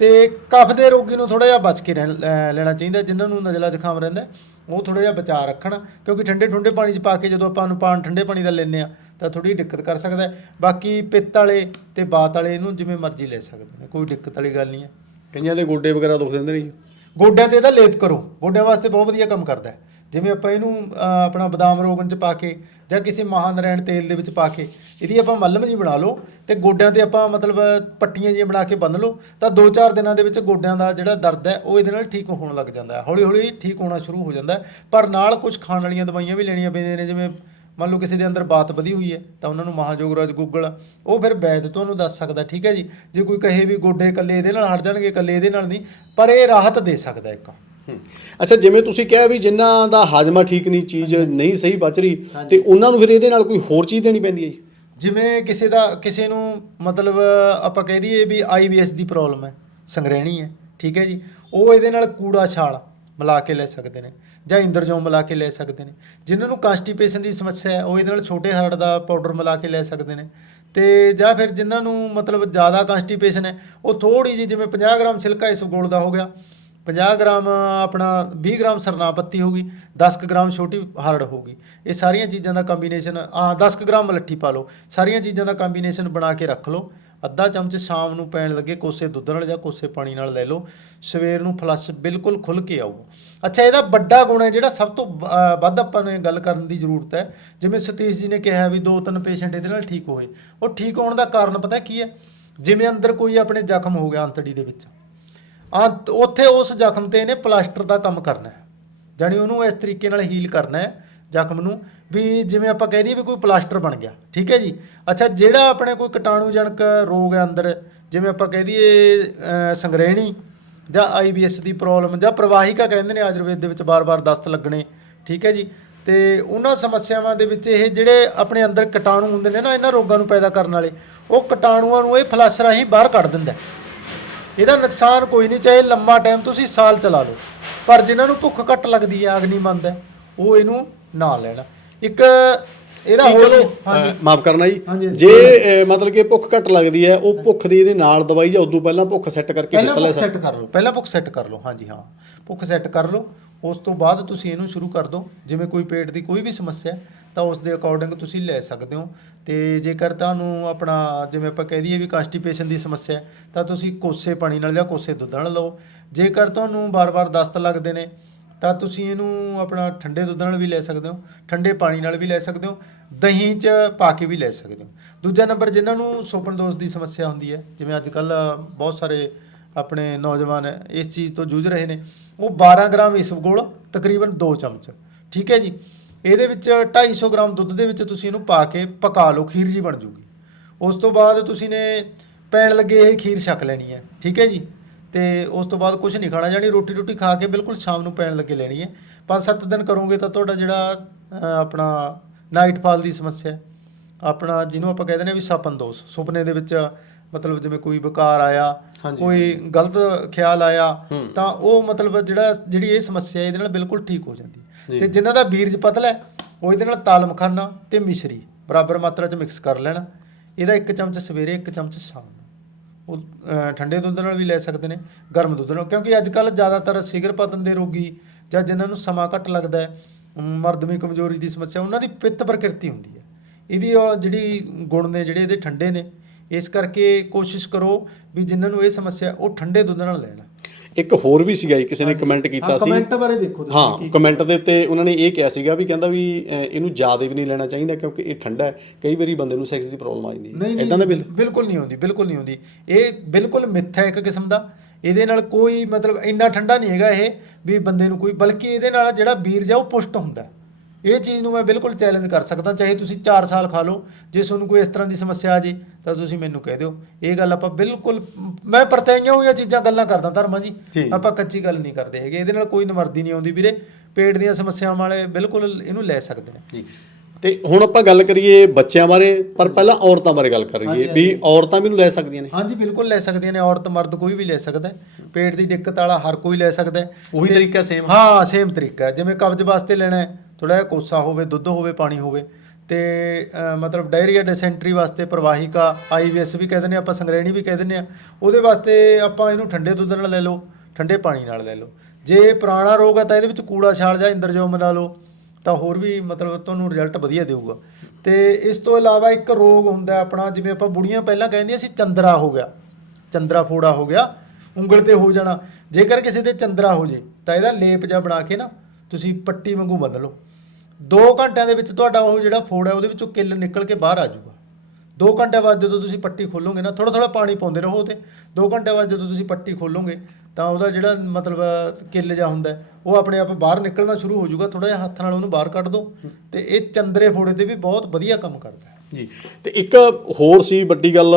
ਤੇ ਕਫ ਦੇ ਰੋਗੀ ਨੂੰ ਥੋੜਾ ਜਿਹਾ ਬਚ ਕੇ ਲੈਣਾ ਚਾਹੀਦਾ। ਜਿਨ੍ਹਾਂ ਨੂੰ ਨਜ਼ਲਾ ਜ਼ੁਕਾਮ ਰਹਿੰਦਾ ਉਹ ਥੋੜਾ ਜਿਹਾ ਬਚਾ ਰੱਖਣ। ਕਿਉਂਕਿ ਠੰਡੇ ਠੰਡੇ ਪਾਣੀ 'ਚ ਪਾ ਕੇ ਜਦੋਂ ਆਪਾਂ ਨੂੰ ਪਾਣ ਠੰਡੇ ਪਾਣੀ ਦਾ ਲੈਂਦੇ ਆ ਤਾਂ ਥੋੜੀ ਦਿੱਕਤ ਕਰ ਸਕਦਾ। ਬਾਕੀ ਪਿੱਤ ਵਾਲੇ ਤੇ ਬਾਤ ਵਾਲੇ ਇਹਨੂੰ ਜਿਵੇਂ ਮਰਜ਼ੀ ਲੈ ਸਕਦੇ ਨੇ ਕੋਈ ਦਿੱਕਤ ਵਾਲੀ ਗੱਲ ਨਹੀਂ ਹੈ। ਕਈਆਂ ਦੇ ਗੋਡੇ ਵਗੈਰਾ ਦੁਖਦੇ ਹੁੰਦੇ ਨੇ ਜੀ। ਗੋਡਿਆਂ ਤੇ ਇਹਦਾ ਲੇਪ ਕਰੋ। ਗੋਡਿਆਂ ਵਾਸਤੇ ਬਹੁਤ ਵਧੀਆ ਕੰਮ ਕਰਦਾ ਹੈ। ਜਿਵੇਂ ਆਪਾਂ ਇਹਨੂੰ ਆਪਣਾ ਬਦਾਮ ਰੋਗਨ ਚ ਪਾ ਕੇ ਜਾਂ ਕਿਸੇ ਮਹਾਨਰੈਣ ਤੇਲ ਦੇ ਵਿੱਚ ਪਾ ਕੇ, ਇਹਦੀ ਆਪਾਂ ਮੱਲਮ ਜੀ ਬਣਾ ਲਓ ਤੇ ਗੋਡਿਆਂ ਤੇ ਆਪਾਂ ਮਤਲਬ ਪੱਟੀਆਂ ਜਿਹੀਆਂ ਬਣਾ ਕੇ ਬੰਨ ਲਓ ਤਾਂ 2-4 ਦਿਨਾਂ ਦੇ ਵਿੱਚ ਗੋਡਿਆਂ ਦਾ ਜਿਹੜਾ ਦਰਦ ਹੈ ਉਹ ਇਹਦੇ ਨਾਲ ਠੀਕ ਹੋਣ ਲੱਗ ਜਾਂਦਾ ਹੈ। ਹੌਲੀ-ਹੌਲੀ ਠੀਕ ਹੋਣਾ ਸ਼ੁਰੂ ਹੋ ਜਾਂਦਾ ਪਰ ਨਾਲ ਕੁਝ ਖਾਣ ਵਾਲੀਆਂ ਦਵਾਈਆਂ ਵੀ ਲੈਣੀਆਂ ਪੈਂਦੀਆਂ ਨੇ, ਜਿਵੇਂ ਮੰਨ ਲਓ ਕਿਸੇ ਦੇ ਅੰਦਰ ਬਾਤ ਵਧੀ ਹੋਈ ਹੈ ਤਾਂ ਉਹਨਾਂ ਨੂੰ ਮਹਾਜੋਗਰਾਜ ਗੂਗਲ ਉਹ ਫਿਰ ਵੈਦ ਤੁਹਾਨੂੰ ਦੱਸ ਸਕਦਾ, ਠੀਕ ਹੈ ਜੀ? ਜੇ ਕੋਈ ਕਹੇ ਵੀ ਗੋਡੇ ਇਕੱਲੇ ਇਹਦੇ ਨਾਲ ਹਟ ਜਾਣਗੇ, ਇਕੱਲੇ ਇਹਦੇ ਨਾਲ ਨਹੀਂ, ਪਰ ਇਹ ਰਾਹਤ ਦੇ ਸਕਦਾ ਇੱਕ। ਅੱਛਾ ਜਿਵੇਂ ਤੁਸੀਂ ਕਿਹਾ ਵੀ ਜਿਨ੍ਹਾਂ ਦਾ ਹਾਜ਼ਮਾ ਠੀਕ ਨਹੀਂ ਚੀਜ਼ ਨਹੀਂ ਸਹੀ ਬਚ ਰਹੀ ਤੇ ਉਹਨਾਂ ਨੂੰ ਫਿਰ ਇਹਦੇ ਨਾਲ ਕੋਈ ਹੋਰ ਚੀਜ਼ ਦੇਣੀ ਪੈਂਦੀ ਹੈ ਜੀ? ਜਿਵੇਂ ਕਿਸੇ ਦਾ ਕਿਸੇ ਨੂੰ ਮਤਲਬ ਆਪਾਂ ਕਹਿ ਦਈਏ ਵੀ ਆਈਬੀਐਸ ਦੀ ਪ੍ਰੋਬਲਮ ਹੈ ਸੰਗਰਹਿਣੀ ਹੈ ਠੀਕ ਹੈ ਜੀ ਉਹ ਇਹਦੇ ਨਾਲ ਕੂੜਾ ਛਾਲ ਮਿਲਾ ਕੇ ਲੈ ਸਕਦੇ ਨੇ ਜਾਂ ਇੰਦਰਜੋਮ ਮਿਲਾ ਕੇ ਲੈ ਸਕਦੇ ਨੇ। ਜਿਨ੍ਹਾਂ ਨੂੰ ਕਾਂਸਟੀਪੇਸ਼ਨ ਦੀ ਸਮੱਸਿਆ ਹੈ ਉਹ ਇਹਦੇ ਨਾਲ ਛੋਟੇ ਹਾਰਟ ਦਾ ਪਾਊਡਰ ਮਿਲਾ ਕੇ ਲੈ ਸਕਦੇ ਨੇ। ਤੇ ਜਾਂ ਫਿਰ ਜਿਨ੍ਹਾਂ ਨੂੰ ਮਤਲਬ ਜ਼ਿਆਦਾ ਕਾਂਸਟੀਪੇਸ਼ਨ ਹੈ ਉਹ ਥੋੜੀ ਜਿਹੀ ਜਿਵੇਂ 50 ਗ੍ਰਾਮ ਸਿਲਕਾ ਇਸ ਗੋਲ ਦਾ ਹੋ ਗਿਆ 50 ਗ੍ਰਾਮ ਆਪਣਾ 20 ਗ੍ਰਾਮ ਸਰਨਾ ਪੱਤੀ ਹੋਗੀ 10 ਕੁ ਗ੍ਰਾਮ ਛੋਟੀ ਹਰੜ ਹੋਗੀ ਇਹ ਸਾਰੀਆਂ ਚੀਜ਼ਾਂ ਦਾ ਕੰਬੀਨੇਸ਼ਨ ਆ 10 ਕੁ ਗ੍ਰਾਮ ਮਲੱਠੀ ਪਾ ਲਓ। ਸਾਰੀਆਂ ਚੀਜ਼ਾਂ ਦਾ ਕੰਬੀਨੇਸ਼ਨ ਬਣਾ ਕੇ ਰੱਖ ਲਓ। ਅੱਧਾ ਚਮਚ ਸ਼ਾਮ ਨੂੰ ਪੈਣ ਲੱਗੇ ਕੋਸੇ ਦੁੱਧ ਨਾਲ ਜਾਂ ਕੋਸੇ ਪਾਣੀ ਨਾਲ ਲੈ ਲਓ। ਸਵੇਰ ਨੂੰ ਫਲਸ਼ ਬਿਲਕੁਲ ਖੁੱਲ ਕੇ ਆਊਗਾ ਅੱਛਾ, ਇਹਦਾ ਵੱਡਾ ਗੁਣ ਹੈ ਜਿਹੜਾ ਸਭ ਤੋਂ ਵੱਧ ਆਪਾਂ ਨੂੰ ਗੱਲ ਕਰਨ ਦੀ ਜ਼ਰੂਰਤ ਹੈ। ਜਿਵੇਂ ਸਤੀਸ਼ ਜੀ ਨੇ ਕਿਹਾ ਵੀ ਦੋ ਤਿੰਨ ਪੇਸ਼ੈਂਟ ਇਹਦੇ ਨਾਲ ਠੀਕ ਹੋਏ। ਉਹ ਠੀਕ ਹੋਣ ਦਾ ਕਾਰਨ ਪਤਾ ਕੀ ਹੈ? ਜਿਵੇਂ ਅੰਦਰ ਕੋਈ ਆਪਣੇ ਜ਼ਖਮ ਹੋ ਗਿਆ ਅੰਤੜੀ ਦੇ ਵਿੱਚ ਅੰਤ ਉੱਥੇ ਉਸ ਜ਼ਖਮ ਤੇ ਇਹਨੇ ਪਲਾਸਟਰ ਦਾ ਕੰਮ ਕਰਨਾ ਹੈ। ਜਾਣੀ ਉਹਨੂੰ ਇਸ ਤਰੀਕੇ ਨਾਲ ਹੀਲ ਕਰਨਾ ਹੈ ਜ਼ਖਮ ਨੂੰ, ਵੀ ਜਿਵੇਂ ਆਪਾਂ ਕਹਿ ਦਈਏ ਵੀ ਕੋਈ ਪਲਾਸਟਰ ਬਣ ਗਿਆ, ਠੀਕ ਹੈ ਜੀ? ਅੱਛਾ, ਜਿਹੜਾ ਆਪਣੇ ਕੋਈ ਕੀਟਾਣੂਜਨਕ ਰੋਗ ਹੈ ਅੰਦਰ, ਜਿਵੇਂ ਆਪਾਂ ਕਹਿ ਦਈਏ ਸੰਗ੍ਰਹਿਣੀ ਜਾਂ ਆਈਬੀਐਸ ਦੀ ਪ੍ਰੋਬਲਮ ਜਾਂ ਪ੍ਰਵਾਹਿਕਾ ਕਹਿੰਦੇ ਨੇ ਆਯੁਰਵੇਦ ਦੇ ਵਿੱਚ ਬਾਰ-ਬਾਰ ਦਸਤ ਲੱਗਣੇ, ਠੀਕ ਹੈ ਜੀ? ਤੇ ਉਹਨਾਂ ਸਮੱਸਿਆਵਾਂ ਦੇ ਵਿੱਚ ਇਹ ਜਿਹੜੇ ਆਪਣੇ ਅੰਦਰ ਕੀਟਾਣੂ ਹੁੰਦੇ ਨੇ ਨਾ, ਇਹਨਾਂ ਰੋਗਾਂ ਨੂੰ ਪੈਦਾ ਕਰਨ ਵਾਲੇ, ਉਹ ਕੀਟਾਣੂਆਂ ਨੂੰ ਇਹ ਫਲਸ਼ ਰਾਹੀਂ ਬਾਹਰ ਕੱਢ ਦਿੰਦਾ ਇਹਦਾ ਨੁਕਸਾਨ ਕੋਈ ਨਹੀਂ ਚਾਹੇ ਲੰਮਾ ਟਾਈਮ ਤੁਸੀਂ ਸਾਲ ਚਲਾ ਲਓ ਪਰ ਜਿਨ੍ਹਾਂ ਨੂੰ ਭੁੱਖ ਘੱਟ ਲੱਗਦੀ ਹੈ ਅਗਨੀ ਮੰਦ ਹੈ ਉਹ ਇਹਨੂੰ ਨਾ ਲੈਣਾ। ਇੱਕ ਇਹਦਾ ਹੋਰ ਹਾਂਜੀ। ਮਾਫ ਕਰਨਾ ਜੀ। ਜੇ ਮਤਲਬ ਕਿ ਭੁੱਖ ਘੱਟ ਲੱਗਦੀ ਹੈ ਉਹ ਭੁੱਖ ਦੀ ਇਹਦੇ ਨਾਲ ਦਵਾਈ ਜਾਂ ਉਦੋਂ ਪਹਿਲਾਂ ਭੁੱਖ ਸੈੱਟ ਕਰਕੇ ਨਿਕਲ ਲੈ ਸੈੱਟ ਕਰ ਲਓ ਪਹਿਲਾਂ ਭੁੱਖ ਸੈੱਟ ਕਰ ਲਓ ਹਾਂਜੀ ਹਾਂ। ਭੁੱਖ ਸੈੱਟ ਕਰ ਲਓ ਉਸ ਤੋਂ ਬਾਅਦ ਤੁਸੀਂ ਇਹਨੂੰ ਸ਼ੁਰੂ ਕਰ ਦਿਓ। ਜਿਵੇਂ ਕੋਈ ਪੇਟ ਦੀ ਕੋਈ ਵੀ ਸਮੱਸਿਆ ਹੈ, ਤਾਂ ਉਸ ਦੇ ਅਕੋਰਡਿੰਗ ਤੁਸੀਂ ਲੈ ਸਕਦੇ ਹੋ। ਤੇ ਜੇਕਰ ਤੁਹਾਨੂੰ ਆਪਣਾ ਜਿਵੇਂ ਆਪਾਂ ਕਹਿ ਦਈਏ ਵੀ ਕਾਂਸਟੀਪੇਸ਼ਨ ਦੀ ਸਮੱਸਿਆ ਤਾਂ ਤੁਸੀਂ ਕੋਸੇ ਪਾਣੀ ਨਾਲ ਜਾਂ ਕੋਸੇ ਦੁੱਧ ਨਾਲ ਲਓ। ਜੇਕਰ ਤੁਹਾਨੂੰ ਬਾਰ-ਬਾਰ ਦਸਤ ਲੱਗਦੇ ਨੇ, ਤਾਂ ਤੁਸੀਂ ਇਹਨੂੰ ਆਪਣਾ ਠੰਡੇ ਦੁੱਧ ਨਾਲ ਵੀ ਲੈ ਸਕਦੇ ਹੋ, ਠੰਡੇ ਪਾਣੀ ਨਾਲ ਵੀ ਲੈ ਸਕਦੇ ਹੋ, ਦਹੀਂ 'ਚ ਪਾ ਕੇ ਵੀ ਲੈ ਸਕਦੇ ਹੋ। ਦੂਜਾ ਨੰਬਰ, ਜਿਨ੍ਹਾਂ ਨੂੰ ਸੁਪਨ ਦੋਸ਼ ਦੀ ਸਮੱਸਿਆ ਹੁੰਦੀ ਹੈ, ਜਿਵੇਂ ਅੱਜ ਕੱਲ ਬਹੁਤ ਸਾਰੇ ਆਪਣੇ ਨੌਜਵਾਨ ਇਸ ਚੀਜ਼ ਤੋਂ ਜੂਝ ਰਹੇ ਨੇ, ਉਹ 12 ਗ੍ਰਾਮ ਇਸਬਗੋਲ ਤਕਰੀਬਨ 2 ਚਮਚ। ਠੀਕ ਹੈ ਜੀ? ਇਹਦੇ ਵਿੱਚ 250 ਗ੍ਰਾਮ ਦੁੱਧ ਦੇ ਵਿੱਚ ਤੁਸੀਂ ਇਹਨੂੰ ਪਾ ਕੇ ਪਕਾ ਲਓ ਖੀਰ ਜੀ ਬਣ ਜੂਗੀ ਉਸ ਤੋਂ ਬਾਅਦ ਤੁਸੀਂ ਨੇ ਪੈਣ ਲੱਗੇ ਇਹ ਖੀਰ ਛਕ ਲੈਣੀ ਹੈ ਠੀਕ ਹੈ ਜੀ ਤੇ ਉਸ ਤੋਂ ਬਾਅਦ ਕੁਝ ਨਹੀਂ ਖਾਣਾ ਜਾਨੀ ਰੋਟੀ ਰੋਟੀ ਖਾ ਕੇ ਬਿਲਕੁਲ ਸ਼ਾਮ ਨੂੰ ਪੈਣ ਲੱਗੇ ਲੈਣੀ ਹੈ ਪੰਜ ਸੱਤ ਦਿਨ ਕਰੋਗੇ ਤਾਂ ਤੁਹਾਡਾ ਜਿਹੜਾ ਆਪਣਾ ਨਾਈਟ ਫਾਲ ਦੀ ਸਮੱਸਿਆ ਆਪਣਾ ਜਿਹਨੂੰ ਆਪਾਂ ਕਹਿੰਦੇ ਨੇ ਵੀ ਸਪਨ ਦੋਸ਼ ਸੁਪਨੇ ਦੇ ਵਿੱਚ ਮਤਲਬ ਜਿਵੇਂ ਕੋਈ ਵਿਕਾਰ ਆਇਆ। ਕੋਈ ਗਲਤ ਖਿਆਲ ਆਇਆ। ਤਾਂ ਉਹ ਮਤਲਬ ਜਿਹੜਾ ਜਿਹੜੀ ਇਹ ਸਮੱਸਿਆ ਇਹਦੇ ਨਾਲ ਬਿਲਕੁਲ ਠੀਕ ਹੋ ਜਾਂਦੀ। ਤੇ ਜਿਨ੍ਹਾਂ ਦਾ ਬੀਰਜ ਪਤਲਾ ਹੈ, ਉਹ ਇਹਦੇ ਨਾਲ ਤਾਲਮ ਖਾਨਾ ਤੇ ਮਿਸ਼ਰੀ ਬਰਾਬਰ ਮਾਤਰਾ ਚ ਮਿਕਸ ਕਰ ਲੈਣਾ। ਇਹਦਾ ਇੱਕ ਚਮਚ ਸਵੇਰੇ, ਇੱਕ ਚਮਚ ਸ਼ਾਮ ਨੂੰ। ਉਹ ਠੰਡੇ ਦੁੱਧ ਨਾਲ ਵੀ ਲੈ ਸਕਦੇ ਨੇ, ਗਰਮ ਦੁੱਧ ਨਾਲ। ਕਿਉਂਕਿ ਅੱਜ ਕੱਲ ਜ਼ਿਆਦਾਤਰ ਸਿਗਰ ਪਤਨ ਦੇ ਰੋਗੀ ਜਾਂ ਜਿਨ੍ਹਾਂ ਨੂੰ ਸਮਾਂ ਘੱਟ ਲੱਗਦਾ ਹੈ ਮਰਦਮੀ ਕਮਜ਼ੋਰੀ ਦੀ ਸਮੱਸਿਆ, ਉਹਨਾਂ ਦੀ ਪਿੱਤ ਪ੍ਰਕਿਰਤੀ ਹੁੰਦੀ ਹੈ। ਇਹਦੀ ਉਹ ਜਿਹੜੀ ਗੁਣ ਨੇ, ਜਿਹੜੇ ਇਹਦੇ ਠੰਡੇ ਨੇ, ਇਸ ਕਰਕੇ ਕੋਸ਼ਿਸ਼ ਕਰੋ ਵੀ ਜਿਨ੍ਹਾਂ ਨੂੰ ਇਹ ਸਮੱਸਿਆ, ਉਹ ਠੰਡੇ ਦੁੱਧ ਨਾਲ ਲੈਣਾ। ਇੱਕ ਹੋਰ ਵੀ ਸੀਗਾ ਜੀ ਕਿਸੇ ਨੇ ਕਮੈਂਟ ਕੀਤਾ ਸੀ। ਕਮੈਂਟ ਬਾਰੇ ਦੇਖੋ ਤੁਸੀਂ ਹਾਂ ਕਮੈਂਟ ਦੇ ਉੱਤੇ ਉਹਨਾਂ ਨੇ ਇਹ ਕਿਹਾ ਸੀਗਾ ਵੀ ਕਹਿੰਦਾ ਵੀ ਅਹ, ਇਹਨੂੰ ਜ਼ਿਆਦਾ ਵੀ ਨਹੀਂ ਲੈਣਾ ਚਾਹੀਦਾ ਕਿਉਂਕਿ ਇਹ ਠੰਡਾ ਹੈ। ਕਈ ਵਾਰੀ ਬੰਦੇ ਨੂੰ ਸੈਕਸ ਦੀ ਪ੍ਰੋਬਲਮ ਆ ਜਾਂਦੀ ਹੈ। ਨਹੀਂ ਇਦਾਂ ਦਾ ਬਿਲਕੁਲ ਨਹੀਂ ਹੁੰਦੀ ਬਿਲਕੁਲ ਨਹੀਂ ਹੁੰਦੀ ਇਹ ਬਿਲਕੁਲ ਮਿੱਥ ਹੈ ਇੱਕ ਕਿਸਮ ਦਾ। ਇਹਦੇ ਨਾਲ ਕੋਈ ਮਤਲਬ ਇੰਨਾ ਠੰਡਾ ਨਹੀਂ ਹੈਗਾ ਇਹ ਵੀ ਬੰਦੇ ਨੂੰ ਕੋਈ ਬਲਕਿ ਇਹਦੇ ਨਾਲ ਜਿਹੜਾ ਬੀਰਜ ਆ ਉਹ ਪੁਸ਼ਟ ਹੁੰਦਾ ਹੈ। ਇਹ ਚੀਜ਼ ਨੂੰ ਮੈਂ ਬਿਲਕੁਲ ਚੈਲੰਜ ਕਰ ਸਕਦਾ ਚਾਹੇ ਤੁਸੀਂ 4 ਸਾਲ ਖਾ ਲਓ ਜੇ ਤੁਹਾਨੂੰ ਕੋਈ ਇਸ ਤਰ੍ਹਾਂ ਦੀ ਸਮੱਸਿਆ ਆ ਜੇ ਤਾਂ ਤੁਸੀਂ ਮੈਨੂੰ ਕਹਿ ਦਿਓ। ਇਹ ਗੱਲ ਆਪਾਂ ਬਿਲਕੁਲ ਮੈਂ ਪਰਤਾਈਆਂ ਹੋਈਆਂ ਚੀਜ਼ਾਂ ਗੱਲਾਂ ਕਰਦਾ ਧਰਮਾ ਜੀ। ਆਪਾਂ ਕੱਚੀ ਗੱਲ ਨਹੀਂ ਕਰਦੇ ਹੈਗੇ ਇਹਦੇ ਨਾਲ ਕੋਈ ਨਮਰਦੀ ਨਹੀਂ ਆਉਂਦੀ ਵੀਰੇ। ਪੇਟ ਦੀਆਂ ਸਮੱਸਿਆਵਾਂ ਵਾਲੇ ਬਿਲਕੁਲ ਇਹਨੂੰ ਲੈ ਸਕਦੇ ਨੇ। ਜੀ। ਤੇ ਹੁਣ ਆਪਾਂ ਗੱਲ ਕਰੀਏ ਬੱਚਿਆਂ ਬਾਰੇ ਪਰ ਪਹਿਲਾਂ ਔਰਤਾਂ ਬਾਰੇ ਗੱਲ ਕਰੀਏ ਵੀ ਔਰਤਾਂ ਵੀ ਇਹਨੂੰ ਲੈ ਸਕਦੀਆਂ ਨੇ। ਹਾਂਜੀ ਬਿਲਕੁਲ ਲੈ ਸਕਦੀਆਂ ਨੇ ਔਰਤ ਮਰਦ ਕੋਈ ਵੀ ਲੈ ਸਕਦਾ ਹੈ। ਪੇਟ ਦੀ ਦਿੱਕਤ ਵਾਲਾ ਹਰ ਕੋਈ ਲੈ ਸਕਦਾ ਹੈ। ਉਹੀ ਤਰੀਕਾ same? ਹਾਂ ਸੇਮ ਤਰੀਕਾ ਜਿਵੇਂ ਕਬਜ਼ ਵਾਸਤੇ ਲੈਣਾ ਹੈ ਥੋੜਾ ਜਿਹਾ ਕੋਸਾ ਹੋਵੇ, ਦੁੱਧ ਹੋਵੇ, ਪਾਣੀ ਹੋਵੇ, ਤੇ ਮਤਲਬ ਡਾਇਰੀਆ ਡਿਸੈਂਟਰੀ ਵਾਸਤੇ ਪ੍ਰਵਾਹਿਕਾ ਆਈਵੀਐਸ ਵੀ ਕਹਿੰਦੇ ਨੇ ਆਪਾਂ ਸੰਗਰੇਣੀ ਵੀ ਕਹਿ ਦਿੰਦੇ ਆ ਉਹਦੇ ਵਾਸਤੇ ਆਪਾਂ ਇਹਨੂੰ ਠੰਡੇ ਦੁੱਧ ਨਾਲ ਲੈ ਲਓ, ਠੰਡੇ ਪਾਣੀ ਨਾਲ ਲੈ ਲਓ। ਜੇ ਪੁਰਾਣਾ ਰੋਗ ਹੈ ਤਾਂ ਇਹਦੇ ਵਿੱਚ ਕੂੜਾ ਛਾਲ ਜਾਂ ਇੰਦਰਜੋ ਮਿਲਾ ਲਓ, ਤਾਂ ਹੋਰ ਵੀ ਮਤਲਬ ਤੁਹਾਨੂੰ ਰਿਜ਼ਲਟ ਵਧੀਆ ਦੇਊਗਾ। ਤੇ ਇਸ ਤੋਂ ਇਲਾਵਾ ਇੱਕ ਰੋਗ ਹੁੰਦਾ ਆਪਣਾ, ਜਿਵੇਂ ਆਪਾਂ ਬੁੜੀਆਂ ਪਹਿਲਾਂ ਕਹਿੰਦੀਆਂ ਸੀ, ਚੰਦਰਾ ਹੋ ਗਿਆ। ਚੰਦਰਾ ਫੋੜਾ ਹੋ ਗਿਆ, ਉਂਗਲ ਤੇ ਹੋ ਜਾਣਾ। ਜੇਕਰ ਕਿਸੇ ਦੇ ਚੰਦਰਾ ਹੋ ਜੇ, ਤਾਂ ਇਹਦਾ ਲੇਪ ਜਿਹਾ ਬਣਾ ਕੇ ਨਾ, ਤੁਸੀਂ ਪੱਟੀ ਵਾਂਗੂ ਬੰਨ ਲਓ। 2 ਘੰਟਿਆਂ ਦੇ ਵਿੱਚ ਤੁਹਾਡਾ ਉਹ ਜਿਹੜਾ ਫੋੜ ਹੈ, ਉਹਦੇ ਵਿੱਚੋਂ ਕਿੱਲ ਨਿਕਲ ਕੇ ਬਾਹਰ ਆ ਜਾਊਗਾ। 2 ਘੰਟੇ ਬਾਅਦ ਜਦੋਂ ਤੁਸੀਂ ਪੱਟੀ ਖੋਲੋਗੇ ਨਾ ਥੋੜਾ ਥੋੜਾ ਪਾਣੀ ਪਾਉਂਦੇ ਰਹੋ ਤੇ 2 ਘੰਟੇ ਬਾਅਦ ਜਦੋਂ ਤੁਸੀਂ ਪੱਟੀ ਖੋਲੋਗੇ, ਤਾਂ ਉਹਦਾ ਜਿਹੜਾ ਮਤਲਬ ਕਿੱਲ ਜਿਹਾ ਹੁੰਦਾ ਉਹ ਆਪਣੇ ਆਪ ਬਾਹਰ ਨਿਕਲਣਾ ਸ਼ੁਰੂ ਹੋ ਜਾਊਗਾ। ਥੋੜਾ ਜਿਹਾ ਹੱਥ ਨਾਲ ਉਹਨੂੰ ਬਾਹਰ ਕੱਢ ਦਿਓ ਤੇ ਇਹ ਚੰਦਰੇ ਫੋੜੇ ਤੇ ਵੀ ਬਹੁਤ ਵਧੀਆ ਕੰਮ ਕਰਦਾ ਜੀ, ਤੇ ਇੱਕ ਹੋਰ ਸੀ ਵੱਡੀ ਗੱਲ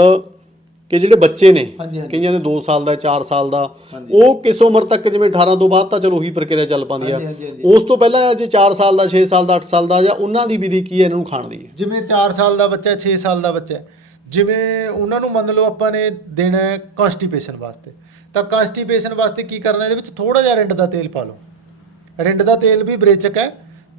ਕਿ ਜਿਹੜੇ ਬੱਚੇ ਨੇ ਹਾਂਜੀ, ਹਾਂਜੀ। ਕਈਆਂ ਨੇ 2 ਸਾਲ ਦਾ 4 ਸਾਲ ਦਾ ਹਾਂਜੀ। ਉਹ ਕਿਸ ਉਮਰ ਤੱਕ ਜਿਵੇਂ 18 ਤੋਂ ਬਾਅਦ ਤਾਂ ਚਲੋ ਉਹੀ ਪ੍ਰਕਿਰਿਆ ਚੱਲ ਪਾਉਂਦੀ ਆ। ਹਾਂਜੀ, ਹਾਂਜੀ, ਹਾਂਜੀ। ਉਸ ਤੋਂ ਪਹਿਲਾਂ ਜੇ 4 ਸਾਲ ਦਾ 6 ਸਾਲ ਦਾ 8 ਸਾਲ ਦਾ ਜਾਂ ਉਹਨਾਂ ਦੀ ਵਿਧੀ ਕੀ ਹੈ ਇਹਨਾਂ ਨੂੰ ਖਾਣ ਦੀ? ਜਿਵੇਂ 4 ਸਾਲ ਦਾ ਬੱਚਾ 6 ਸਾਲ ਦਾ ਬੱਚਾ ਹੈ, ਜਿਵੇਂ ਉਹਨਾਂ ਨੂੰ ਮੰਨ ਲਓ ਆਪਾਂ ਨੇ ਦੇਣਾ ਹੈ ਕਨਸਟੀਪੇਸ਼ਨ ਵਾਸਤੇ। ਤਾਂ ਕਨਸਟੀਪੇਸ਼ਨ ਵਾਸਤੇ ਕੀ ਕਰਨਾ ਇਹਦੇ ਵਿੱਚ ਥੋੜਾ ਜਿਹਾ ਰਿੰਡ ਦਾ ਤੇਲ ਪਾ ਲਓ। ਰਿੰਡ ਦਾ ਤੇਲ ਵੀ ਬਰੇਚਕ ਹੈ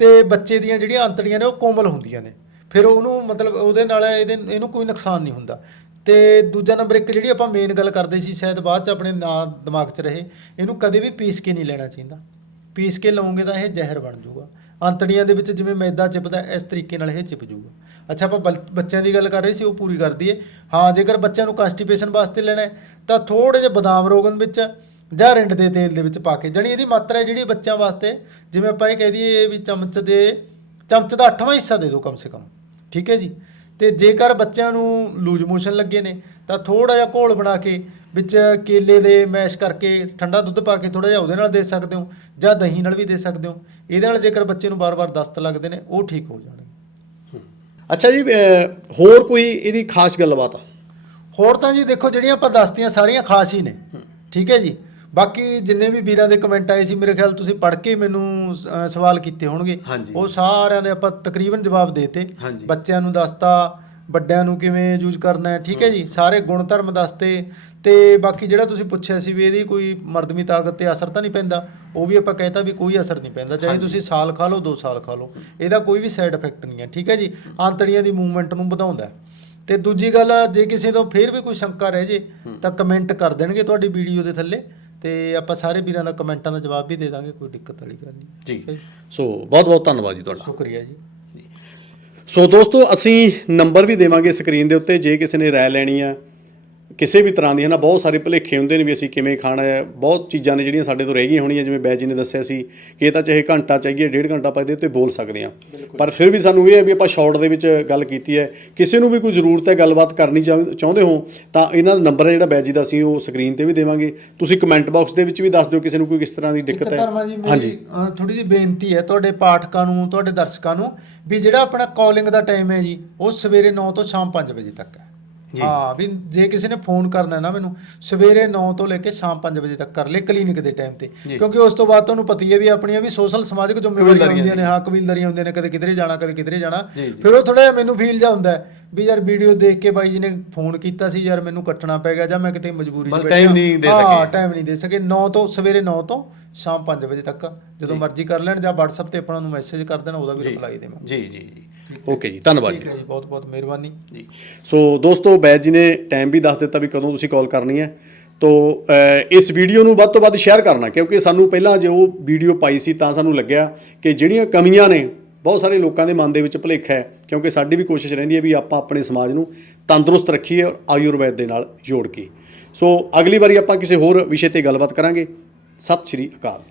ਤੇ ਬੱਚੇ ਦੀਆਂ ਜਿਹੜੀਆਂ ਅੰਤੜੀਆਂ ਨੇ ਉਹ ਕੋਮਲ ਹੁੰਦੀਆਂ ਨੇ। ਫਿਰ ਉਹਨੂੰ ਮਤਲਬ ਉਹਦੇ ਨਾਲ ਇਹਦੇ ਇਹਨੂੰ ਕੋਈ ਨੁਕਸਾਨ ਨਹੀਂ ਹੁੰਦਾ। ਤੇ ਦੂਜਾ ਨੰਬਰ ਇੱਕ ਜਿਹੜੀ ਆਪਾਂ ਮੇਨ ਗੱਲ ਕਰਦੇ ਸੀ, ਸ਼ਾਇਦ ਬਾਅਦ ਚ ਆਪਣੇ ਨਾ ਦਿਮਾਗ 'ਚ ਰਹੇ, ਇਹਨੂੰ ਕਦੇ ਵੀ ਪੀਸ ਕੇ ਨਹੀਂ ਲੈਣਾ ਚਾਹੀਦਾ। ਪੀਸ ਕੇ ਲਓਗੇ ਤਾਂ ਇਹ ਜ਼ਹਿਰ ਬਣ ਜਾਊਗਾ। ਅੰਤੜੀਆਂ ਦੇ ਵਿੱਚ ਜਿਵੇਂ ਮੈਦਾ ਚਿਪਦਾ, ਇਸ ਤਰੀਕੇ ਨਾਲ ਇਹ ਚਿਪ ਜਾਊਗਾ। ਅੱਛਾ, ਆਪਾਂ ਬਲ- ਬੱਚਿਆਂ ਦੀ ਗੱਲ ਕਰ ਰਹੇ ਸੀ, ਉਹ ਪੂਰੀ ਕਰ ਦਈਏ ਹਾਂ, ਜੇਕਰ ਬੱਚਿਆਂ ਨੂੰ ਕਨਸਟੀਪੇਸ਼ਨ ਵਾਸਤੇ ਲੈਣਾ ਤਾਂ ਥੋੜੇ ਜਿਹੇ ਬਦਾਮ ਰੋਗਨ ਵਿੱਚ ਜਾਂ ਰਿੰਡ ਦੇ ਤੇਲ ਦੇ ਵਿੱਚ ਪਾ ਕੇ, ਜਾਣੀ ਇਹਦੀ ਮਾਤਰਾ ਜਿਹੜੀ ਬੱਚਿਆਂ ਵਾਸਤੇ, ਜਿਵੇਂ ਆਪਾਂ ਇਹ ਕਹਿ ਦਈਏ ਵੀ ਚਮਚ ਦੇ, ਚਮਚ ਦਾ 8ਵਾਂ ਹਿੱਸਾ ਦੇ ਦਿਓ ਕਮ ਸੇ ਕਮ। ਠੀਕ ਹੈ ਜੀ? ਤੇ ਜੇਕਰ ਬੱਚਿਆਂ ਨੂੰ ਲੂਜ ਮੋਸ਼ਨ ਲੱਗੇ ਨੇ ਤਾਂ ਥੋੜਾ ਜਿਹਾ ਘੋਲ ਬਣਾ ਕੇ ਵਿੱਚ ਕੇਲੇ ਦੇ ਮੈਸ਼ ਕਰਕੇ ਠੰਡਾ ਦੁੱਧ ਪਾ ਕੇ ਥੋੜਾ ਜਿਹਾ ਉਹਦੇ ਨਾਲ ਦੇ ਸਕਦੇ ਹੋ ਜਾਂ ਦਹੀਂ ਨਾਲ ਵੀ ਦੇ ਸਕਦੇ ਹੋ। ਇਹਦੇ ਨਾਲ ਜੇਕਰ ਬੱਚੇ ਨੂੰ ਵਾਰ-ਵਾਰ ਦਸਤ ਲੱਗਦੇ ਨੇ ਉਹ ਠੀਕ ਹੋ ਜਾਣਗੇ। ਅੱਛਾ ਜੀ ਹੋਰ ਕੋਈ ਇਹਦੀ ਖਾਸ ਗੱਲਬਾਤ ਆ? ਹੋਰ ਤਾਂ ਜੀ ਦੇਖੋ ਜਿਹੜੀਆਂ ਆਪਾਂ ਦੱਸਤੀਆਂ ਸਾਰੀਆਂ ਖਾਸ ਹੀ ਨੇ। ਠੀਕ ਹੈ ਜੀ? ਬਾਕੀ ਜਿੰਨੇ ਵੀ ਵੀਰਾਂ ਦੇ ਕਮੈਂਟ ਆਏ ਸੀ ਮੇਰੇ ਖਿਆਲ ਤੁਸੀਂ ਪੜ੍ਹ ਕੇ ਮੈਨੂੰ ਅ, ਸਵਾਲ ਕੀਤੇ ਹੋਣਗੇ। ਹਾਂਜੀ। ਉਹ ਸਾਰਿਆਂ ਦੇ ਆਪਾਂ ਤਕਰੀਬਨ ਜਵਾਬ ਦੇਤੇ। ਹਾਂਜੀ। ਬੱਚਿਆਂ ਨੂੰ ਦੱਸਤਾ ਵੱਡਿਆਂ ਨੂੰ ਕਿਵੇਂ ਯੂਜ਼ ਕਰਨਾ ਹੈ ਠੀਕ ਹੈ ਜੀ? ਸਾਰੇ ਗੁਣ ਧਰਮ ਦੱਸਤੇ ਤੇ ਬਾਕੀ ਜਿਹੜਾ ਤੁਸੀਂ ਪੁੱਛਿਆ ਸੀ ਵੀ ਇਹਦੀ ਕੋਈ ਮਰਦਮੀ ਤਾਕਤ ਤੇ ਅਸਰ ਤਾਂ ਨਹੀਂ ਪੈਂਦਾ ਉਹ ਵੀ ਆਪਾਂ ਕਹਿਤਾ ਵੀ ਕੋਈ ਅਸਰ ਨਹੀਂ ਪੈਂਦਾ। ਚਾਹੇ ਤੁਸੀਂ ਸਾਲ ਖਾ ਲਓ 2 ਸਾਲ ਖਾ ਲਓ ਇਹਦਾ ਕੋਈ ਵੀ ਸਾਈਡ ਇਫੈਕਟ ਨਹੀਂ ਹੈ ਠੀਕ ਹੈ ਜੀ? ਆਂਤੜੀਆਂ ਦੀ ਮੂਵਮੈਂਟ ਨੂੰ ਵਧਾਉਂਦਾ ਹੈ। ਤੇ ਦੂਜੀ ਗੱਲ ਜੇ ਕਿਸੇ ਤੋਂ ਫੇਰ ਵੀ ਕੋਈ ਸ਼ੰਕਾ ਰਹਿ ਜੇ ਤਾਂ ਕਮੈਂਟ ਕਰ ਦੇਣਗੇ ਤੁਹਾਡੀ ਵੀਡੀਓ ਦੇ ਥੱਲੇ। ਤੇ ਆਪਾਂ ਸਾਰੇ ਵੀਰਾਂ ਦਾ ਕਮੈਂਟਾਂ ਦਾ ਜਵਾਬ ਵੀ ਦੇ ਦਾਂਗੇ ਕੋਈ ਦਿੱਕਤ ਵਾਲੀ ਗੱਲ ਨਹੀਂ। ਜੀ। ਠੀਕ ਹੈ ਸੋ ਬਹੁਤ ਬਹੁਤ ਧੰਨਵਾਦ ਜੀ ਤੁਹਾਡਾ। ਸ਼ੁਕਰੀਆ ਜੀ। ਸੋ ਦੋਸਤੋ ਅਸੀਂ ਨੰਬਰ ਵੀ ਦੇਵਾਂਗੇ ਸਕਰੀਨ ਦੇ ਉੱਤੇ ਜੇ ਕਿਸੇ ਨੇ ਰਾਏ ਲੈਣੀ ਆ। ਕਿਸੇ ਵੀ ਤਰ੍ਹਾਂ ਦੀ ਹੈ ਨਾ ਬਹੁਤ ਸਾਰੇ ਭੁਲੇਖੇ ਹੁੰਦੇ ਨੇ ਵੀ ਅਸੀਂ ਕਿਵੇਂ ਖਾਣਾ ਹੈ। ਬਹੁਤ ਚੀਜ਼ਾਂ ਨੇ ਜਿਹੜੀਆਂ ਸਾਡੇ ਤੋਂ ਰਹਿ ਗਈਆਂ ਹੋਣੀਆਂ ਜਿਵੇਂ ਬੈਜ ਨੇ ਦੱਸਿਆ ਸੀ ਕਿ ਇਹ ਤਾਂ ਚਾਹੇ ਘੰਟਾ ਚਾਹੀਏ ਡੇਢ ਘੰਟਾ ਆਪਾਂ ਇਹਦੇ ਉੱਤੇ ਬੋਲ ਸਕਦੇ ਹਾਂ। ਪਰ ਫਿਰ ਵੀ ਸਾਨੂੰ ਇਹ ਹੈ ਵੀ ਆਪਾਂ ਸ਼ਾਰਟ ਦੇ ਵਿੱਚ ਗੱਲ ਕੀਤੀ ਹੈ ਕਿਸੇ ਨੂੰ ਵੀ ਕੋਈ ਜ਼ਰੂਰਤ ਹੈ ਗੱਲਬਾਤ ਕਰਨੀ ਚਾਹ- ਚਾਹੁੰਦੇ ਹੋ ਤਾਂ ਇਹਨਾਂ ਦਾ ਨੰਬਰ ਹੈ ਜਿਹੜਾ ਬੈਜ ਦਾ ਅਸੀਂ ਉਹ ਸਕਰੀਨ ਤੇ ਵੀ ਦੇਵਾਂਗੇ। ਤੁਸੀਂ ਕਮੈਂਟ ਬਾਕਸ ਦੇ ਵਿੱਚ ਵੀ ਦੱਸ ਦਿਓ ਕਿਸੇ ਨੂੰ ਕੋਈ ਕਿਸ ਤਰ੍ਹਾਂ ਦੀ ਦਿੱਕਤ ਹੈ। ਧਰਮਾ ਜੀ ਮੇਰੀ ਥੋੜੀ ਜਿਹੀ ਬੇਨਤੀ ਹੈ ਤੁਹਾਡੇ ਪਾਠਕਾਂ ਨੂੰ ਤੁਹਾਡੇ ਦਰਸ਼ਕਾਂ ਨੂੰ ਵੀ ਜਿਹੜਾ ਆਪਣਾ ਕਾਲਿੰਗ ਦਾ ਟਾਈਮ ਹੈ ਜੀ ਉਹ ਸਵੇਰੇ 9 ਤੋਂ ਸ਼ਾਮ 5 ਵਜੇ ਤੱਕ ਹੈ। ਹਾਂ ਵੀ ਜੇ ਕਿਸੇ ਨੇ ਫੋਨ ਕਰਨਾ ਹੈ ਨਾ ਮੈਨੂੰ ਸਵੇਰੇ 9 ਤੋਂ ਲੈ ਕੇ ਸ਼ਾਮ 5 ਵਜੇ ਤੱਕ ਕਰ ਲੈ ਕਲੀਨਿਕ ਦੇ ਟਾਈਮ ਤੇ। ਕਿਉਂਕਿ ਉਸ ਤੋਂ ਬਾਅਦ ਤੁਹਾਨੂੰ ਪਤਾ ਹੀ ਹੈ ਵੀ ਆਪਣੀਆਂ ਵੀ ਸੋਸ਼ਲ ਸਮਾਜਿਕ ਜ਼ਿੰਮੇਵਾਰੀਆਂ ਹੁੰਦੀਆਂ ਨੇ। ਹਾਂ ਕਬੀਲਦਾਰੀਆਂ ਹੁੰਦੀਆਂ ਨੇ ਕਦੇ ਕਿਧਰੇ ਜਾਣਾ ਕਦੇ ਕਿਧਰੇ ਜਾਣਾ। ਫਿਰ ਉਹ ਥੋੜਾ ਜਿਹਾ ਮੈਨੂੰ ਫੀਲ ਜਾ ਹੁੰਦਾ ਹੈ ਵੀ ਯਾਰ ਵੀਡੀਓ ਦੇਖ ਕੇ ਬਾਈ ਜੀ ਨੇ ਫੋਨ ਕੀਤਾ ਸੀ ਯਾਰ ਮੈਨੂੰ ਕੱਟਣਾ ਪੈ ਗਿਆ ਜਾਂ ਮੈਂ ਕਿਤੇ ਮਜਬੂਰੀ 'ਚ ਮਤਲਬ ਬੈਠਾ। time ਨਹੀਂ ਦੇ ਹਾਂ, ਸਕੇ। ਟਾਈਮ ਨਹੀਂ ਦੇ ਸਕੇ। 9 ਤੋਂ ਸਵੇਰੇ 9 ਤੋਂ ਸ਼ਾਮ 5 ਵਜੇ ਤੱਕ ਜਦੋਂ ਮਰਜ਼ੀ ਕਰ ਲੈਣ ਜਾਂ WhatsApp ਤੇ ਆਪਣਾ ਨੂੰ ਮੈਸੇਜ ਕਰ ਦੇਣਾ ਉਹਦਾ ਵੀ ਰਿਪਲਾਈ ਦੇਵਾਂਗੇ ਜੀ ਜੀ ਜੀ। ਓਕੇ ਜੀ। ਧੰਨਵਾਦ ਠੀਕ ਜੀ ਹੈ ਜੀ। ਬਹੁਤ ਬਹੁਤ ਮਿਹਰਬਾਨੀ। ਜੀ। ਸੋ ਦੋਸਤੋ ਬੈਜ ਜੀ ਨੇ ਟਾਈਮ ਵੀ ਦੱਸ ਦਿੱਤਾ ਵੀ ਕਦੋਂ ਤੁਸੀਂ ਕਾਲ ਕਰਨੀ ਹੈ। ਤੋ ਇਸ ਵੀਡੀਓ ਨੂੰ ਵੱਧ ਤੋਂ ਵੱਧ ਸ਼ੇਅਰ ਕਰਨਾ ਕਿਉਂਕਿ ਸਾਨੂੰ ਪਹਿਲਾਂ ਜੇ ਉਹ ਵੀਡੀਓ ਪਾਈ ਸੀ ਤਾਂ ਸਾਨੂੰ ਲੱਗਿਆ ਕਿ ਜਿਹੜੀਆਂ ਕਮੀਆਂ ਨੇ ਬਹੁਤ ਸਾਰੇ ਲੋਕਾਂ ਦੇ ਮਨ ਦੇ ਵਿੱਚ ਭੁਲੇਖਾ ਹੈ ਕਿਉਂਕਿ ਸਾਡੀ ਵੀ ਕੋਸ਼ਿਸ਼ ਰਹਿੰਦੀ ਹੈ ਵੀ ਆਪਾਂ ਆਪਣੇ ਸਮਾਜ ਨੂੰ ਤੰਦਰੁਸਤ ਰੱਖੀਏ ਔਰ ਆਯੁਰਵੈਦ ਦੇ ਨਾਲ ਜੋੜ ਕੇ। ਸੋ ਅਗਲੀ ਵਾਰੀ ਆਪਾਂ ਕਿਸੇ ਹੋਰ ਵਿਸ਼ੇ ਤੇ ਗੱਲਬਾਤ ਕਰਾਂਗੇ। ਸਤਿ ਸ਼੍ਰੀ ਅਕਾਲ।